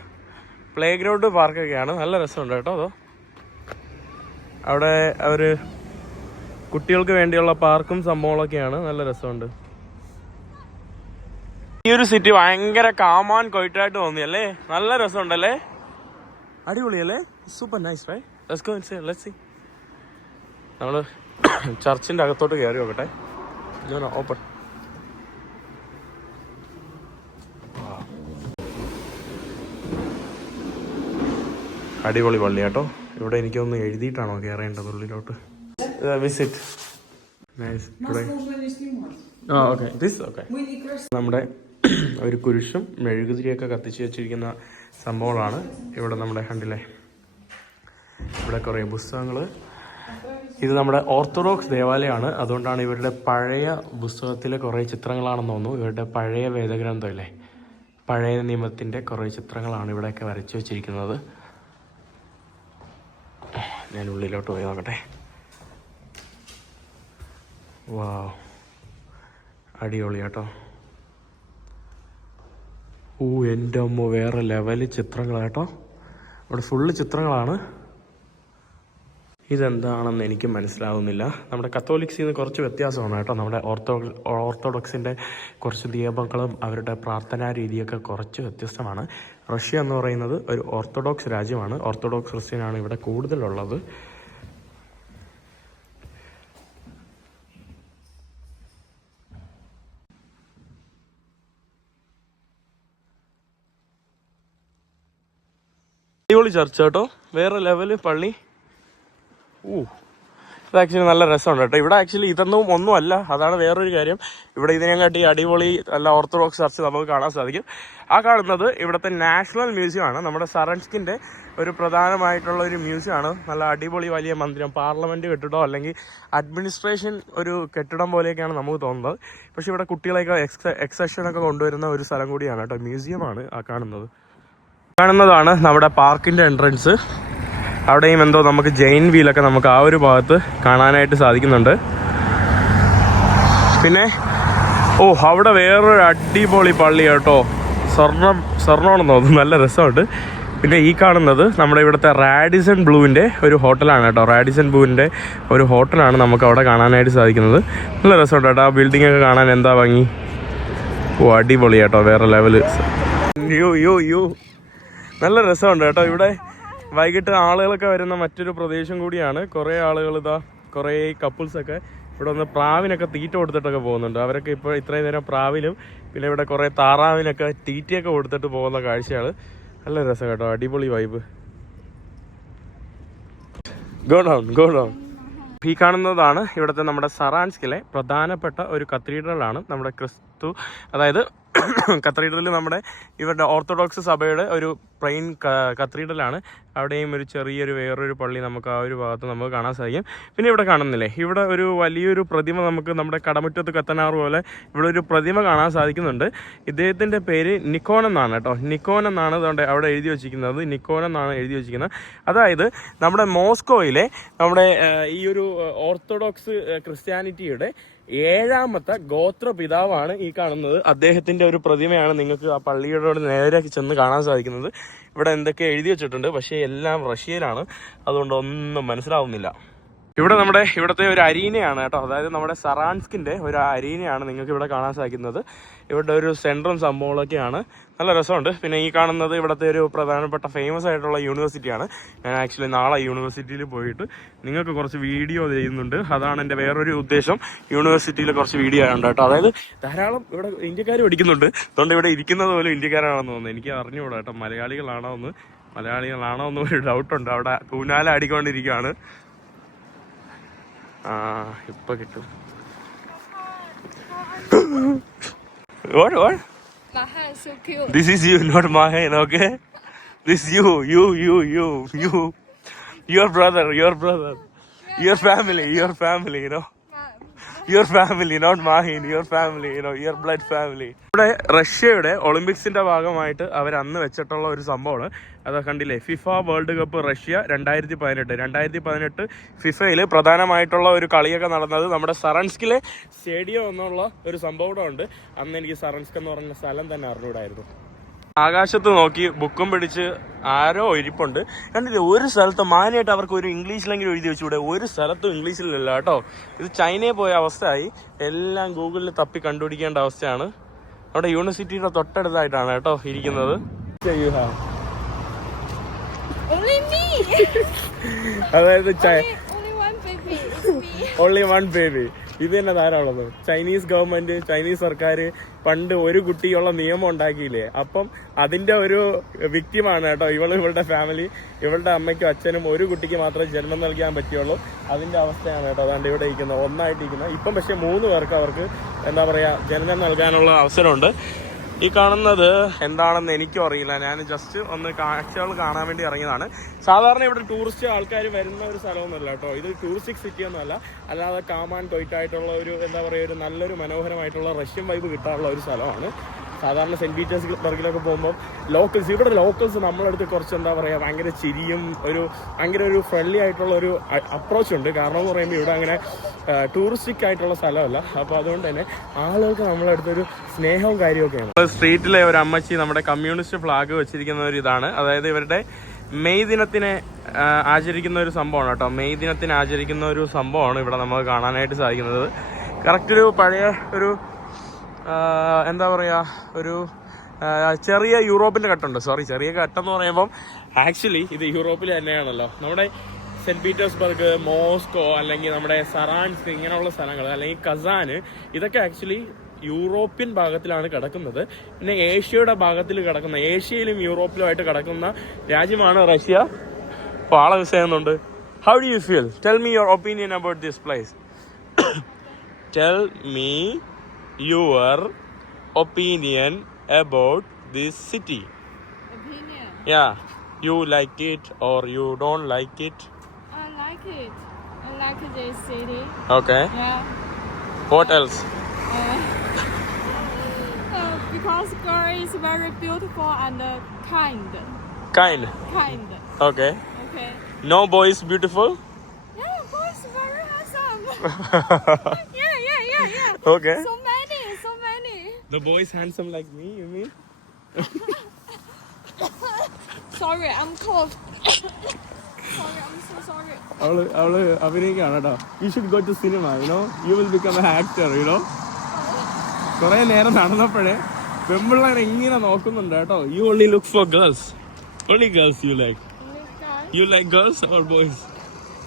പ്ലേ ഗ്രൗണ്ട് പാർക്കൊക്കെയാണ്. നല്ല രസമുണ്ട് കേട്ടോ. അതോ അവിടെ അവര് കുട്ടികൾക്ക് വേണ്ടിയുള്ള പാർക്കും സംഭവങ്ങളൊക്കെയാണ്. നല്ല രസമുണ്ട്. ഈ ഒരു സിറ്റി ഭയങ്കര കാമാൻ കൊയിട്ടായിട്ട് തോന്നിയല്ലേ? നല്ല രസമുണ്ടല്ലേ? അടിപൊളിയല്ലേ? Super nice right. Let's go inside, let's see. നമ്മള് ചർച്ചിന്റെ അകത്തോട്ട് കയറി നോക്കട്ടെ. ഓപ്പൺ. അടിപൊളി പള്ളി കേട്ടോ. ഇവിടെ എനിക്കൊന്ന് എഴുതിയിട്ടാണോ കയറേണ്ടത് ഉള്ളിലോട്ട്? Visit. Nice. Okay, this okay. നമ്മുടെ ഒരു കുരിശും മെഴുകുതിരിയൊക്കെ കത്തിച്ച് വെച്ചിരിക്കുന്ന സംഭവങ്ങളാണ് ഇവിടെ. നമ്മുടെ കണ്ടില്ലേ, ഇവിടെ കുറേ പുസ്തകങ്ങൾ. ഇത് നമ്മുടെ ഓർത്തഡോക്സ് ദേവാലയമാണ്. അതുകൊണ്ടാണ് ഇവരുടെ പഴയ പുസ്തകത്തിലെ കുറേ ചിത്രങ്ങളാണെന്ന് തോന്നുന്നു. ഇവരുടെ പഴയ വേദഗ്രന്ഥമല്ലേ, പഴയ നിയമത്തിൻ്റെ കുറേ ചിത്രങ്ങളാണ് ഇവിടെയൊക്കെ വരച്ചു വെച്ചിരിക്കുന്നത്. ഞാൻ ഉള്ളിലോട്ട് പോയി നോക്കട്ടെ. വാവ്, അടിപൊളി കേട്ടോ. എൻ്റെ അമ്മ, വേറെ ലെവല് ചിത്രങ്ങൾ കേട്ടോ. ഇവിടെ ഫുള്ള് ചിത്രങ്ങളാണ്. ഇതെന്താണെന്ന് എനിക്ക് മനസ്സിലാവുന്നില്ല. നമ്മുടെ കത്തോലിക്സിൽ നിന്ന് കുറച്ച് വ്യത്യാസമാണ് കേട്ടോ. നമ്മുടെ ഓർത്തഡോക്സിൻ്റെ കുറച്ച് ദീപങ്ങളും അവരുടെ പ്രാർത്ഥനാ രീതിയൊക്കെ കുറച്ച് വ്യത്യസ്തമാണ്. റഷ്യ എന്ന് പറയുന്നത് ഒരു ഓർത്തഡോക്സ് രാജ്യമാണ്. ഓർത്തഡോക്സ് ക്രിസ്ത്യനാണ് ഇവിടെ കൂടുതലുള്ളത്. അടിപൊളി ചർച്ച് കേട്ടോ, വേറെ ലെവല് പള്ളി. ഇത് ആക്ച്വലി നല്ല രസമുണ്ട് കേട്ടോ. ഇവിടെ ആക്ച്വലി ഇതൊന്നും ഒന്നുമല്ല, അതാണ് വേറൊരു കാര്യം. ഇവിടെ ഇതിനെക്കാട്ടി അടിപൊളി നല്ല ഓർത്തഡോക്സ് ചർച്ച് നമുക്ക് കാണാൻ സാധിക്കും. ആ കാണുന്നത് ഇവിടുത്തെ നാഷണൽ മ്യൂസിയം ആണ്. നമ്മുടെ സറൻസ്കിൻ്റെ ഒരു പ്രധാനമായിട്ടുള്ള ഒരു മ്യൂസിയം ആണ്. നല്ല അടിപൊളി വലിയ മന്ദിരം, പാർലമെൻറ്റ് കെട്ടിടമോ അല്ലെങ്കിൽ അഡ്മിനിസ്ട്രേഷൻ ഒരു കെട്ടിടം പോലെയൊക്കെയാണ് നമുക്ക് തോന്നുന്നത്. പക്ഷേ ഇവിടെ കുട്ടികളെയൊക്കെ എക്സെഷനൊക്കെ കൊണ്ടുവരുന്ന ഒരു സ്ഥലം കൂടിയാണ് കേട്ടോ. മ്യൂസിയമാണ് ആ കാണുന്നതാണ് നമ്മുടെ പാർക്കിൻ്റെ എൻട്രൻസ്. അവിടെയും എന്തോ നമുക്ക് ജെയിൻ വീലൊക്കെ നമുക്ക് ആ ഒരു ഭാഗത്ത് കാണാനായിട്ട് സാധിക്കുന്നുണ്ട്. പിന്നെ അവിടെ വേറൊരു അടിപൊളി പള്ളി കേട്ടോ. സ്വർണ്ണമാണെന്ന് തോന്നുന്നു, നല്ല രസമുണ്ട്. പിന്നെ ഈ കാണുന്നത് നമ്മുടെ ഇവിടുത്തെ റാഡിസൺ ബ്ലൂവിൻ്റെ ഒരു ഹോട്ടലാണ് കേട്ടോ. റാഡിസൺ ബ്ലൂവിൻ്റെ ഒരു ഹോട്ടലാണ് നമുക്ക് അവിടെ കാണാനായിട്ട് സാധിക്കുന്നത്. നല്ല രസമുണ്ട് കേട്ടോ. ആ ബിൽഡിംഗ് ഒക്കെ കാണാൻ എന്താ ഭംഗി. അടിപൊളി കേട്ടോ, വേറെ ലെവല്. നല്ല രസമുണ്ട് കേട്ടോ. ഇവിടെ വൈകിട്ട് ആളുകളൊക്കെ വരുന്ന മറ്റൊരു പ്രദേശം കൂടിയാണ്. കുറേ ആളുകൾ കുറേ കപ്പിൾസൊക്കെ ഇവിടെ ഒന്ന് പ്രാവിനൊക്കെ തീറ്റ കൊടുത്തിട്ടൊക്കെ പോകുന്നുണ്ട്. അവരൊക്കെ ഇപ്പോൾ ഇത്രയും നേരം പ്രാവിലും പിന്നെ ഇവിടെ കുറേ താറാവിനൊക്കെ തീറ്റയൊക്കെ കൊടുത്തിട്ട് പോകുന്ന കാഴ്ചയാണ്. നല്ല രസം കേട്ടോ, അടിപൊളി വൈബ്. Go down. ഈ കാണുന്നതാണ് ഇവിടുത്തെ നമ്മുടെ സറാൻസ്കിലെ പ്രധാനപ്പെട്ട ഒരു കത്തീഡ്രലാണ്. നമ്മുടെ ക്രിസ്തു, അതായത് കത്തീഡ്രൽ നമ്മുടെ ഇവരുടെ ഓർത്തഡോക്സ് സഭയുടെ ഒരു പ്ലെയിൻ കത്തീഡ്രലാണ്. അവിടെയും ഒരു ചെറിയൊരു വേറൊരു പള്ളി നമുക്ക് ആ ഒരു ഭാഗത്ത് നമുക്ക് കാണാൻ സാധിക്കും. പിന്നെ ഇവിടെ കാണുന്നില്ലേ, ഇവിടെ ഒരു വലിയൊരു പ്രതിമ നമുക്ക് നമ്മുടെ കടമുറ്റത്ത് കത്തനാറ് പോലെ ഇവിടെ ഒരു പ്രതിമ കാണാൻ സാധിക്കുന്നുണ്ട്. ഇദ്ദേഹത്തിൻ്റെ പേര് നിക്കോൻ എന്നാണ് കേട്ടോ. നിക്കോൻ എന്നാണ് അവിടെ എഴുതി വെച്ചിരിക്കുന്നത്. നിക്കോൻ എന്നാണ് എഴുതി വെച്ചിരിക്കുന്നത്. അതായത് നമ്മുടെ മോസ്കോയിലെ നമ്മുടെ ഈ ഒരു ഓർത്തഡോക്സ് ക്രിസ്ത്യാനിറ്റിയുടെ 7ാമത്തെ ഗോത്ര പിതാവാണ് ഈ കാണുന്നത്. അദ്ദേഹത്തിൻ്റെ ഒരു പ്രതിമയാണ് നിങ്ങൾക്ക് ആ പള്ളിയോട് നേരെ ചെന്ന് കാണാൻ സാധിക്കുന്നത്. ഇവിടെ എന്തൊക്കെ എഴുതി വെച്ചിട്ടുണ്ട്, പക്ഷേ എല്ലാം റഷ്യയിലാണ്, അതുകൊണ്ട് ഒന്നും മനസ്സിലാവുന്നില്ല. ഇവിടുത്തെ ഒരു അരീനയാണ് കേട്ടോ. അതായത് നമ്മുടെ സറാൻസ്കിൻ്റെ ഒരു അരീനയാണ് നിങ്ങൾക്ക് ഇവിടെ കാണാൻ സാധിക്കുന്നത്. ഇവിടെ ഒരു സെൻറ്ററും സംഭവങ്ങളൊക്കെയാണ്. നല്ല രസമുണ്ട്. പിന്നെ ഈ കാണുന്നത് ഇവിടുത്തെ ഒരു പ്രധാനപ്പെട്ട ഫേമസ് ആയിട്ടുള്ള യൂണിവേഴ്സിറ്റിയാണ്. ഞാൻ ആക്ച്വലി നാളെ യൂണിവേഴ്സിറ്റിയിൽ പോയിട്ട് നിങ്ങൾക്ക് കുറച്ച് വീഡിയോ ചെയ്യുന്നുണ്ട്. അതാണ് എൻ്റെ വേറൊരു ഉദ്ദേശം. യൂണിവേഴ്സിറ്റിയിൽ കുറച്ച് വീഡിയോ ആണ് കേട്ടോ. അതായത് ധാരാളം ഇവിടെ ഇന്ത്യക്കാർ പഠിക്കുന്നുണ്ട്. അതുകൊണ്ട് ഇവിടെ ഇരിക്കുന്നത് പോലും ഇന്ത്യക്കാരാണെന്ന് തോന്നുന്നു. എനിക്ക് അറിഞ്ഞുകൂടാ കേട്ടോ, മലയാളികളാണോ എന്ന് ഒരു ഡൗട്ടുണ്ട്. അവിടെ കൂനാല അടിക്കൊണ്ടിരിക്കുകയാണ്. ഇപ്പൊ കിട്ടും. What? Maha is so cute. This is you, not Mahan, okay? This is you. Your brother. Your family, you know. Your family, not Mahin. Your family, you know, your blood family. ഇവിടെ റഷ്യയുടെ ഒളിമ്പിക്സിന്റെ ഭാഗമായിട്ട് അവർ അന്ന് വെച്ചിട്ടുള്ള ഒരു സംഭവമാണ്. അത് കണ്ടില്ലേ, FIFA world cup Russia 2018 ഫിഫയിൽ പ്രധാനമായിട്ടുള്ള ഒരു കളിയൊക്കെ നടന്നത് നമ്മുടെ സറൻസ്കിലെ സ്റ്റേഡിയം എന്നുള്ള ഒരു സംഭവം ഉണ്ട്. അന്ന് എനിക്ക് സറൻസ്ക് എന്ന് പറഞ്ഞ സ്ഥലം തന്നെ അറിഞ്ഞൂടായിരുന്നു. ആകാശത്ത് നോക്കി ബുക്കും പിടിച്ച് ആരോ ഇരിപ്പുണ്ട്. കണ്ടില്ലേ, ഒരു സ്ഥലത്ത് മാനായിട്ട് അവർക്ക് ഒരു ഇംഗ്ലീഷിലെങ്കിലും എഴുതി വെച്ചുകൂടെ? ഒരു സ്ഥലത്തും ഇംഗ്ലീഷിലല്ല കേട്ടോ. ഇത് ചൈനയിൽ പോയ അവസ്ഥയായി. എല്ലാം ഗൂഗിളിൽ തപ്പി കണ്ടുപിടിക്കേണ്ട അവസ്ഥയാണ്. അവിടെ യൂണിവേഴ്സിറ്റിയുടെ തൊട്ടടുത്തായിട്ടാണ് കേട്ടോ ഇരിക്കുന്നത്. അതായത് only one baby. ഇത് തന്നെ ധാരാളത്. ചൈനീസ് ഗവൺമെന്റ്, ചൈനീസ് സർക്കാർ പണ്ട് ഒരു കുട്ടിയുള്ള നിയമം ഉണ്ടാക്കിയില്ലേ, അപ്പം അതിന്റെ ഒരു വിക്റ്റിമാണ് കേട്ടോ ഇവളുടെ ഫാമിലി. ഇവളുടെ അമ്മയ്ക്കും അച്ഛനും ഒരു കുട്ടിക്ക് മാത്രമേ ജന്മം നൽകാൻ പറ്റുള്ളൂ. അതിന്റെ അവസ്ഥയാണ് കേട്ടോ അതാണ്ട് ഇവിടെ ഇരിക്കുന്നത്, ഒന്നായിട്ടിരിക്കുന്നത്. ഇപ്പം പക്ഷെ 3 പേർക്ക് അവർക്ക് എന്താ പറയാ ജന്മം നൽകാനുള്ള അവസരമുണ്ട്. ഈ കാണുന്നത് എന്താണെന്ന് എനിക്കും അറിയില്ല. ഞാൻ ജസ്റ്റ് ഒന്ന് കാഴ്ചകൾ കാണാൻ വേണ്ടി ഇറങ്ങിയതാണ്. സാധാരണ ഇവിടെ ടൂറിസ്റ്റ് ആൾക്കാർ വരുന്ന ഒരു സ്ഥലമൊന്നുമല്ല കേട്ടോ. ഇത് ടൂറിസ്റ്റിക് സിറ്റി ഒന്നുമല്ല, അല്ലാതെ കാമാൻ കൊയ്റ്റായിട്ടുള്ള ഒരു എന്താ പറയുക ഒരു നല്ലൊരു മനോഹരമായിട്ടുള്ള റഷ്യൻ വൈബ് കിട്ടാനുള്ള ഒരു സ്ഥലമാണ്. സാധാരണ സെന്റ് പീറ്റേഴ്സ് ബർഗിലൊക്കെ പോകുമ്പോൾ ലോക്കൽസ്, ഇവിടെ ലോക്കൽസ് നമ്മളടുത്ത് കുറച്ച് എന്താ പറയുക ഭയങ്കര ചിരിയും ഭയങ്കര ഒരു ഫ്രണ്ട്ലി ആയിട്ടുള്ള ഒരു അപ്രോച്ച് ഉണ്ട്. കാരണം എന്ന് പറയുമ്പോൾ ഇവിടെ അങ്ങനെ ടൂറിസ്റ്റിക് ആയിട്ടുള്ള സ്ഥലമല്ല. അപ്പോൾ അതുകൊണ്ട് തന്നെ ആളുകൾക്ക് നമ്മളെ അടുത്തൊരു സ്നേഹവും കാര്യമൊക്കെയാണ്. സ്ട്രീറ്റിലെ ഒരു അമ്മച്ചി നമ്മുടെ കമ്മ്യൂണിസ്റ്റ് ഫ്ലാഗ് വെച്ചിരിക്കുന്ന ഒരു ഇതാണ്. അതായത് ഇവരുടെ മെയ് ദിനത്തിനെ ആചരിക്കുന്ന ഒരു സംഭവമാണ് കേട്ടോ. മെയ് ദിനത്തിന് ആചരിക്കുന്ന ഒരു സംഭവമാണ് ഇവിടെ നമുക്ക് കാണാനായിട്ട് സാധിക്കുന്നത്. കറക്റ്റ് ഒരു പഴയ ഒരു എന്താ പറയുക ഒരു ചെറിയ യൂറോപ്പിൻ്റെ കട്ടുണ്ട്. ചെറിയ കട്ടെന്ന് പറയുമ്പം ആക്ച്വലി ഇത് യൂറോപ്പിൽ തന്നെയാണല്ലോ. നമ്മുടെ സെന്റ് പീറ്റേഴ്സ്ബർഗ്, മോസ്കോ, അല്ലെങ്കിൽ നമ്മുടെ സറാൻസ്ക് ഇങ്ങനെയുള്ള സ്ഥലങ്ങൾ, അല്ലെങ്കിൽ കസാൻ, ഇതൊക്കെ ആക്ച്വലി യൂറോപ്യൻ ഭാഗത്തിലാണ് കിടക്കുന്നത്. പിന്നെ ഏഷ്യയുടെ ഭാഗത്തിൽ കിടക്കുന്ന, ഏഷ്യയിലും യൂറോപ്പിലുമായിട്ട് കിടക്കുന്ന രാജ്യമാണ് റഷ്യ. അപ്പോൾ ആളെ മിസ് ചെയ്യുന്നുണ്ട്. How do you feel? Tell me your opinion about this place. Tell me your opinion about this city. Opinion? Yeah. You like it or you don't like it? I like it. I like this city. Okay. Yeah. What else? Because girl is very beautiful and kind. Kind. Okay. Okay. No boy is beautiful? Yeah, boy is very handsome. Yeah. Okay. So many. The boy is handsome like me, you mean? Sorry, I'm cold. Sorry, I'm so sorry. അവള് അഭിനയിക്കാണ് കേട്ടോ. You should go to cinema, you know. You will become an actor, you know. കുറെ നേരം നടന്നപ്പോഴേ പെമ്പിള്ളേരെ ഇങ്ങനെ നോക്കുന്നുണ്ട് കേട്ടോ. You only look for girls. Only girls you like. Guys? You like girls or boys?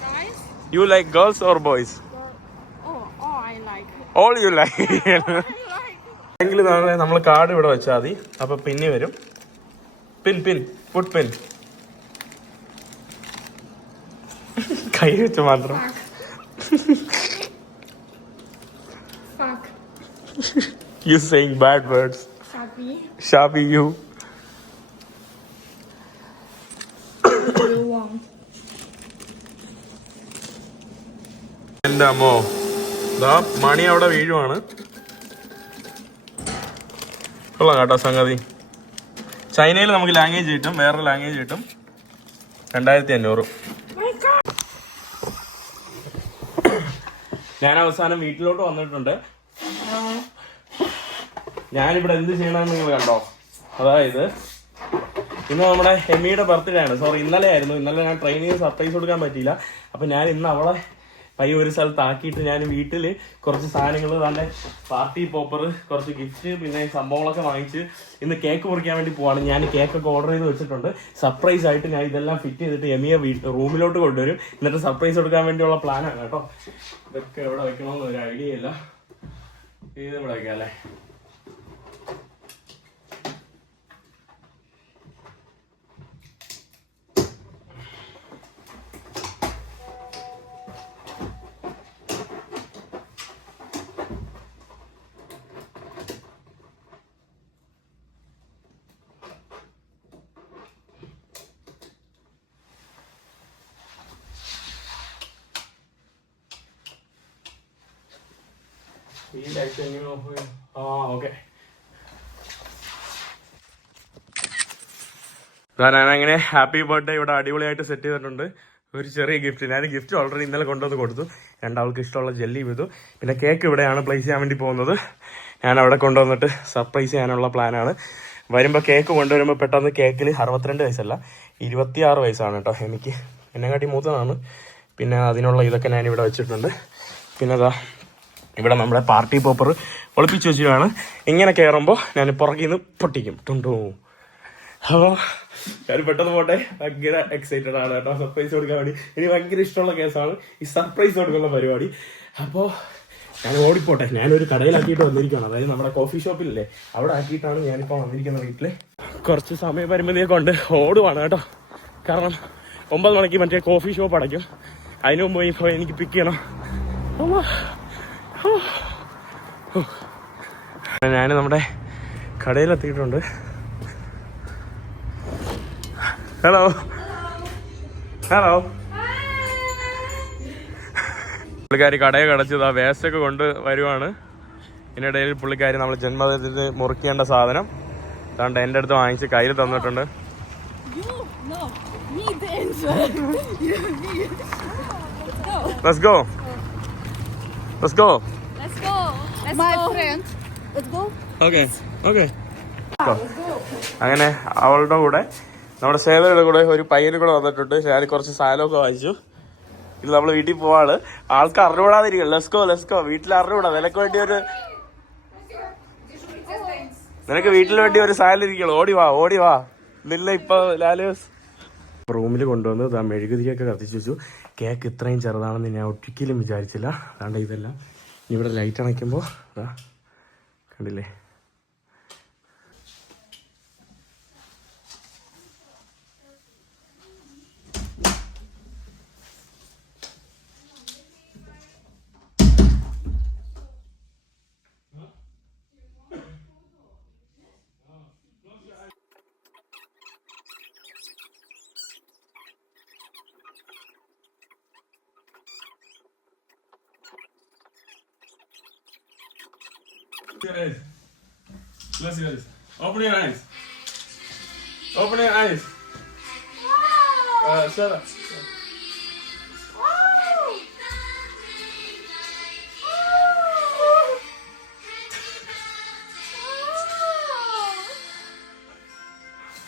Guys? You like girls or boys? Oh, I like. All you like. എങ്കിൽ നമ്മൾ card ഇവിടെ വെച്ചാൽ മതി. അപ്പൊ പിന്നെ വരും. ഫുട് പിൻ കൈ വെച്ച് മാത്രം. You saying bad words. Shabby you. എന്റെ അമ്മോ, ദാ മണി അവിടെ വീഴുവാണ്. കൊള്ളാം കേട്ടോ സംഗതി. ചൈനയിൽ നമുക്ക് ലാംഗ്വേജ് കിട്ടും, വേറെ ലാംഗ്വേജ് കിട്ടും. 2500. ഞാൻ അവസാനം വീട്ടിലോട്ട് വന്നിട്ടുണ്ട്. ഞാനിവിടെ എന്ത് ചെയ്യണമെന്ന് നിങ്ങൾ കണ്ടോ? അതായത് ഇന്ന് നമ്മുടെ എമ്മിയുടെ ബർത്ത്ഡേ ആണ്. ഇന്നലെ ആയിരുന്നു. ഇന്നലെ ഞാൻ ട്രെയിനിൽ സർപ്രൈസ് കൊടുക്കാൻ പറ്റിയില്ല. അപ്പൊ ഞാൻ ഇന്ന് അവളെ പയ്യ ഒരു സ്ഥലത്ത് ആക്കിയിട്ട് ഞാൻ വീട്ടിൽ കുറച്ച് സാധനങ്ങൾ, തന്നെ പാർട്ടി പോപ്പർ, കുറച്ച് ഗിഫ്റ്റ്, പിന്നെ സംഭവങ്ങളൊക്കെ വാങ്ങിച്ച് ഇന്ന് കേക്ക് മുറിക്കാൻ വേണ്ടി പോവാണ്. ഞാൻ കേക്കൊക്കെ ഓർഡർ ചെയ്ത് വെച്ചിട്ടുണ്ട്. സർപ്രൈസ് ആയിട്ട് ഞാൻ ഇതെല്ലാം ഫിറ്റ് ചെയ്തിട്ട് എമിയെ റൂമിലോട്ട് കൊണ്ടുവരും. എന്നിട്ട് സർപ്രൈസ് കൊടുക്കാൻ വേണ്ടിയുള്ള പ്ലാനാണ് കേട്ടോ. ഇതൊക്കെ എവിടെ വെക്കണമെന്ന് ഒരു ഐഡിയ ഇല്ല. ഇത് ഇവിടെ വെക്കാം അല്ലേ? ഞാനങ്ങനെ ഹാപ്പി ബർത്ത്ഡേ ഇവിടെ അടിപൊളിയായിട്ട് സെറ്റ് ചെയ്തിട്ടുണ്ട്. ഒരു ചെറിയ ഗിഫ്റ്റ്, ഞാൻ ഗിഫ്റ്റ് ഓൾറെഡി ഇന്നലെ കൊണ്ടുവന്ന് കൊടുത്തു. രണ്ടാൾക്ക് ഇഷ്ടമുള്ള ജെല്ലി ചെയ്തു. പിന്നെ കേക്ക് ഇവിടെയാണ് പ്ലേസ് ചെയ്യാൻ വേണ്ടി പോകുന്നത്. ഞാൻ അവിടെ കൊണ്ടുവന്നിട്ട് സർപ്രൈസ് ചെയ്യാനുള്ള പ്ലാനാണ്. വരുമ്പോൾ കേക്ക് കൊണ്ടുവരുമ്പോൾ പെട്ടെന്ന് കേക്കിൽ 62 വയസ്സല്ല 26 വയസ്സാണ് കേട്ടോ. എനിക്ക് എന്നെക്കാട്ടി മൂത്തതാണ്. പിന്നെ അതിനുള്ള ഇതൊക്കെ ഞാനിവിടെ വെച്ചിട്ടുണ്ട്. പിന്നെ അതാ ഇവിടെ നമ്മുടെ പാർട്ടി പോപ്പർ ഒളിപ്പിച്ച് വെച്ചിട്ടാണ്. ഇങ്ങനെ കയറുമ്പോൾ ഞാൻ പുറകിൽ നിന്ന് പൊട്ടിക്കും ടുണ്ടു. അപ്പോൾ ഞാൻ പെട്ടെന്ന് പോട്ടെ. ഭയങ്കര എക്സൈറ്റഡ് ആണ് കേട്ടോ സർപ്രൈസ് കൊടുക്കാൻ വേണ്ടി. എനിക്ക് ഭയങ്കര ഇഷ്ടമുള്ള കേസാണ് ഈ സർപ്രൈസ് കൊടുക്കുന്ന പരിപാടി. അപ്പോൾ ഞാൻ ഓടിപ്പോട്ടെ. ഞാനൊരു കടയിലാക്കിയിട്ട് വന്നിരിക്കുകയാണ്. അതായത് നമ്മുടെ കോഫി ഷോപ്പിലല്ലേ അവിടെ ആക്കിയിട്ടാണ് ഞാനിപ്പോൾ വന്നിരിക്കുന്നത്. വീട്ടിൽ കുറച്ച് സമയ പരിമിതിയൊക്കെ ഉണ്ട്. ഓടുവാണ് കേട്ടോ. കാരണം 9 മണിക്ക് മറ്റേ കോഫി ഷോപ്പ് അടയ്ക്കും. അതിന് മുമ്പ് ഇപ്പോൾ എനിക്ക് പിക്ക് ചെയ്യണം. ഞാൻ നമ്മുടെ കടയിലെത്തിയിട്ടുണ്ട്. Hello hello. പുള്ളിക്കാരി കടയെ കടച്ചത് വേസ്റ്റൊക്കെ കൊണ്ട് വരുവാണ്. ഇതിനിടയിൽ പുള്ളിക്കാരി നമ്മൾ ജന്മദിനത്തിൽ മുറിക്കേണ്ട സാധനം അതുകൊണ്ട് എൻ്റെ അടുത്ത് വാങ്ങിച്ച് കയ്യിൽ തന്നിട്ടുണ്ട്. Let's go. Let's go. Let's go. Let's My go. friend. Let's go. Okay. Okay. അങ്ങനെ അവളുടെ കൂടെ നമ്മുടെ സേവയുടെ കൂടെ ഒരു പയ്യനും കൂടെ വന്നിട്ടുണ്ട്. ഞാൻ കുറച്ച് സാധനമൊക്കെ വാങ്ങിച്ചു. ഇത് നമ്മൾ വീട്ടിൽ പോവാണ്. ആൾക്ക് അറിഞ്ഞുകൂടാതിരിക്കും. ലെസ്കോ വീട്ടിൽ അറിഞ്ഞുകൂടാ. നിനക്ക് വേണ്ടി വീട്ടിൽ വേണ്ടി ഒരു സാധനം ഇരിക്കുള്ളൂ. ഓടി വാ നില്ല. ഇപ്പൊ ലാലേസ് റൂമിൽ കൊണ്ടുവന്ന് ഇതാ മെഴുകുതിരിയൊക്കെ കത്തിച്ചു വെച്ചു. കേക്ക് ഇത്രയും ചെറുതാണെന്ന് ഞാൻ ഒരിക്കലും വിചാരിച്ചില്ല. അതാണ്ട് ഇതെല്ലാം ഇവിടെ ലൈറ്റ് അണയ്ക്കുമ്പോൾ ഇതാ കണ്ടില്ലേ. Your eyes. Close your eyes. Open your eyes. Open your eyes. Shut up.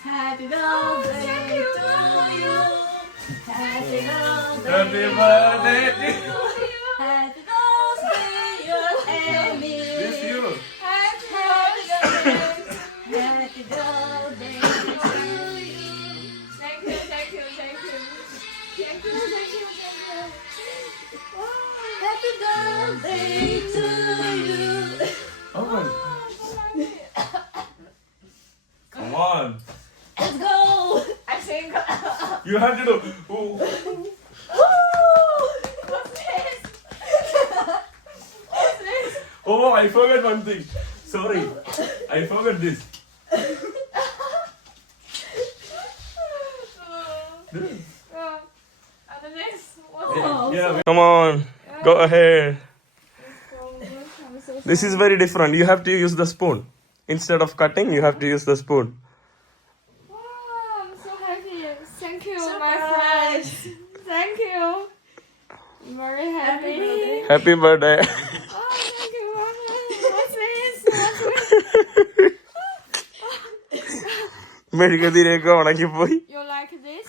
Happy birthday to you. Happy birthday. Happy birthday to you. Happy birthday, your Amy. This you. Happy birthday. Happy birthday to you. Thank you. Happy birthday to you. Open. Come on. Let's go. I think. You have to do. Ooh. What's this? Oh, I forgot one thing. Sorry. I forgot this. And the next one. Yeah. Come on. Go ahead. I'm so This is very different. You have to use the spoon. Instead of cutting, you have to use the spoon. Wow, I'm so happy. Thank you, my Surprise. friends. Thank you. I'm very happy. Happy birthday. Oh, thank you, my friend. What's this? മെഴുകുതിരിയൊക്കെ ഉണങ്ങിപ്പോയി. You like this?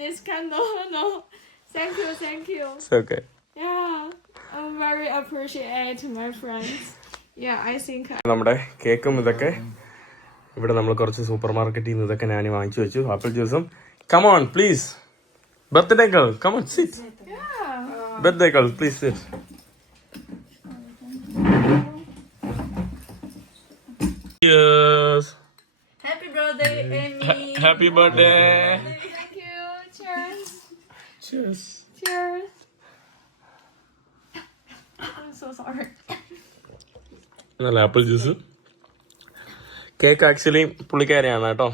This candle? No. Thank you. It's okay. Yeah, I'm very appreciate my friends. Yeah, I think. നമ്മുടെ കേക്കും ഇതൊക്കെ ഇവിടെ നമ്മൾ കുറച്ച് super മാർക്കറ്റിൽ നിന്ന് ഇതൊക്കെ ഞാൻ വാങ്ങിച്ചു വെച്ചു. ആപ്പിൾ ജ്യൂസും. Come on please. Birthday girl come on sit. Yeah. Birthday girl please sit. Cheers. Happy birthday, Amy. Happy birthday. Thank you. Cheers. Cheers. Cheers. I'm so sorry. നല്ല ആപ്പിൾ ജ്യൂസ്. കേക്ക് ആക്ച്വലി പുള്ളിക്കാരിയാണ് കേട്ടോ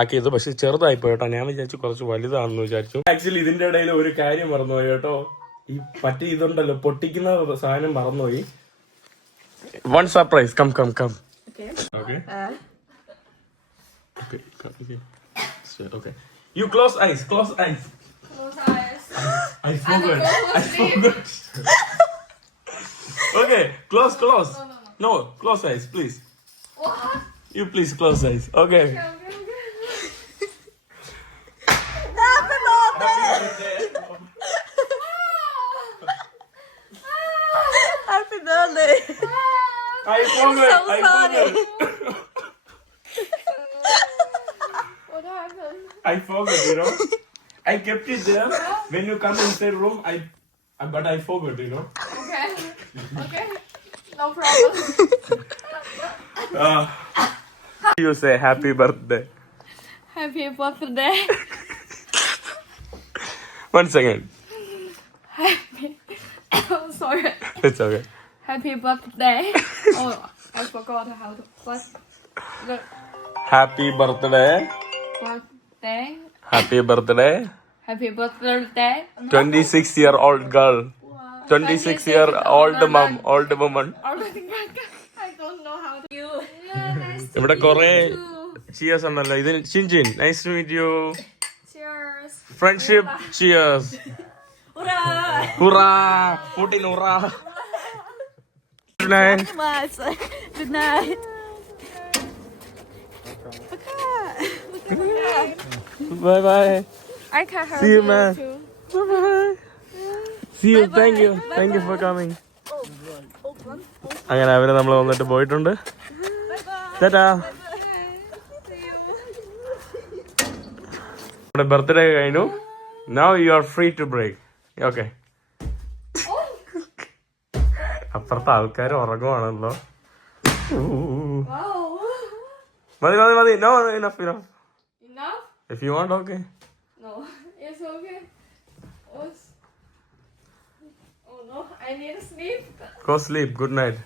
ആക്കിയത്. പക്ഷെ ചെറുതായിപ്പോയി കേട്ടോ. ഞാൻ വിചാരിച്ചു കുറച്ച് വലുതാണെന്ന് വിചാരിച്ചു. ആക്ച്വലി ഇതിന്റെ ഇടയിൽ ഒരു കാര്യം മറന്നുപോയി കേട്ടോ. ഈ പറ്റി ഇതുണ്ടല്ലോ പൊട്ടിക്കുന്ന സാധനം മറന്നുപോയി. One surprise. Come Okay. Okay. Okay. You close eyes. Close eyes. I forgot. Okay, close. No, close eyes, please. What? You please close eyes. Okay. Happy birthday! Happy birthday! I forgot. So I sorry. forgot. What happened? I forgot. You know. I kept it there. When you come inside room, but I forgot. You know. Okay. Okay. No problem. You say happy birthday. Happy birthday. One second. I'm sorry. It's okay. Happy birthday. Oh, I forgot how to what. Happy birthday. Birthday. Happy birthday. Happy birthday. 26-year-old girl. 26-year-old mom. Old woman. I don't know how to use. ഇവിടെ കൊറേ cheers ഉണ്ടല്ലോ. ഇത് ചിൻചിൻ. Nice to meet you. Cheers. Friendship cheers. Hurrah! Hurrah! Putin hurrah! Good night. Good night. Bye bye. I can help See you, man. too. Bye bye. See you. Thank you. Thank you for coming. അങ്ങനെ അവര് നമ്മൾ വന്നിട്ട് പോയിട്ടുണ്ട്. ടാറ്റാ. നമ്മുടെ birthday കഴിഞ്ഞു. Now you are free to break. Okay. അപ്പുറത്തെ ആൾക്കാർ ഉറങ്ങുവാണല്ലോ. മതി. No, enough. Enough? If you want, okay. No, it's okay. Oh no, I need to sleep. Go sleep. Good night.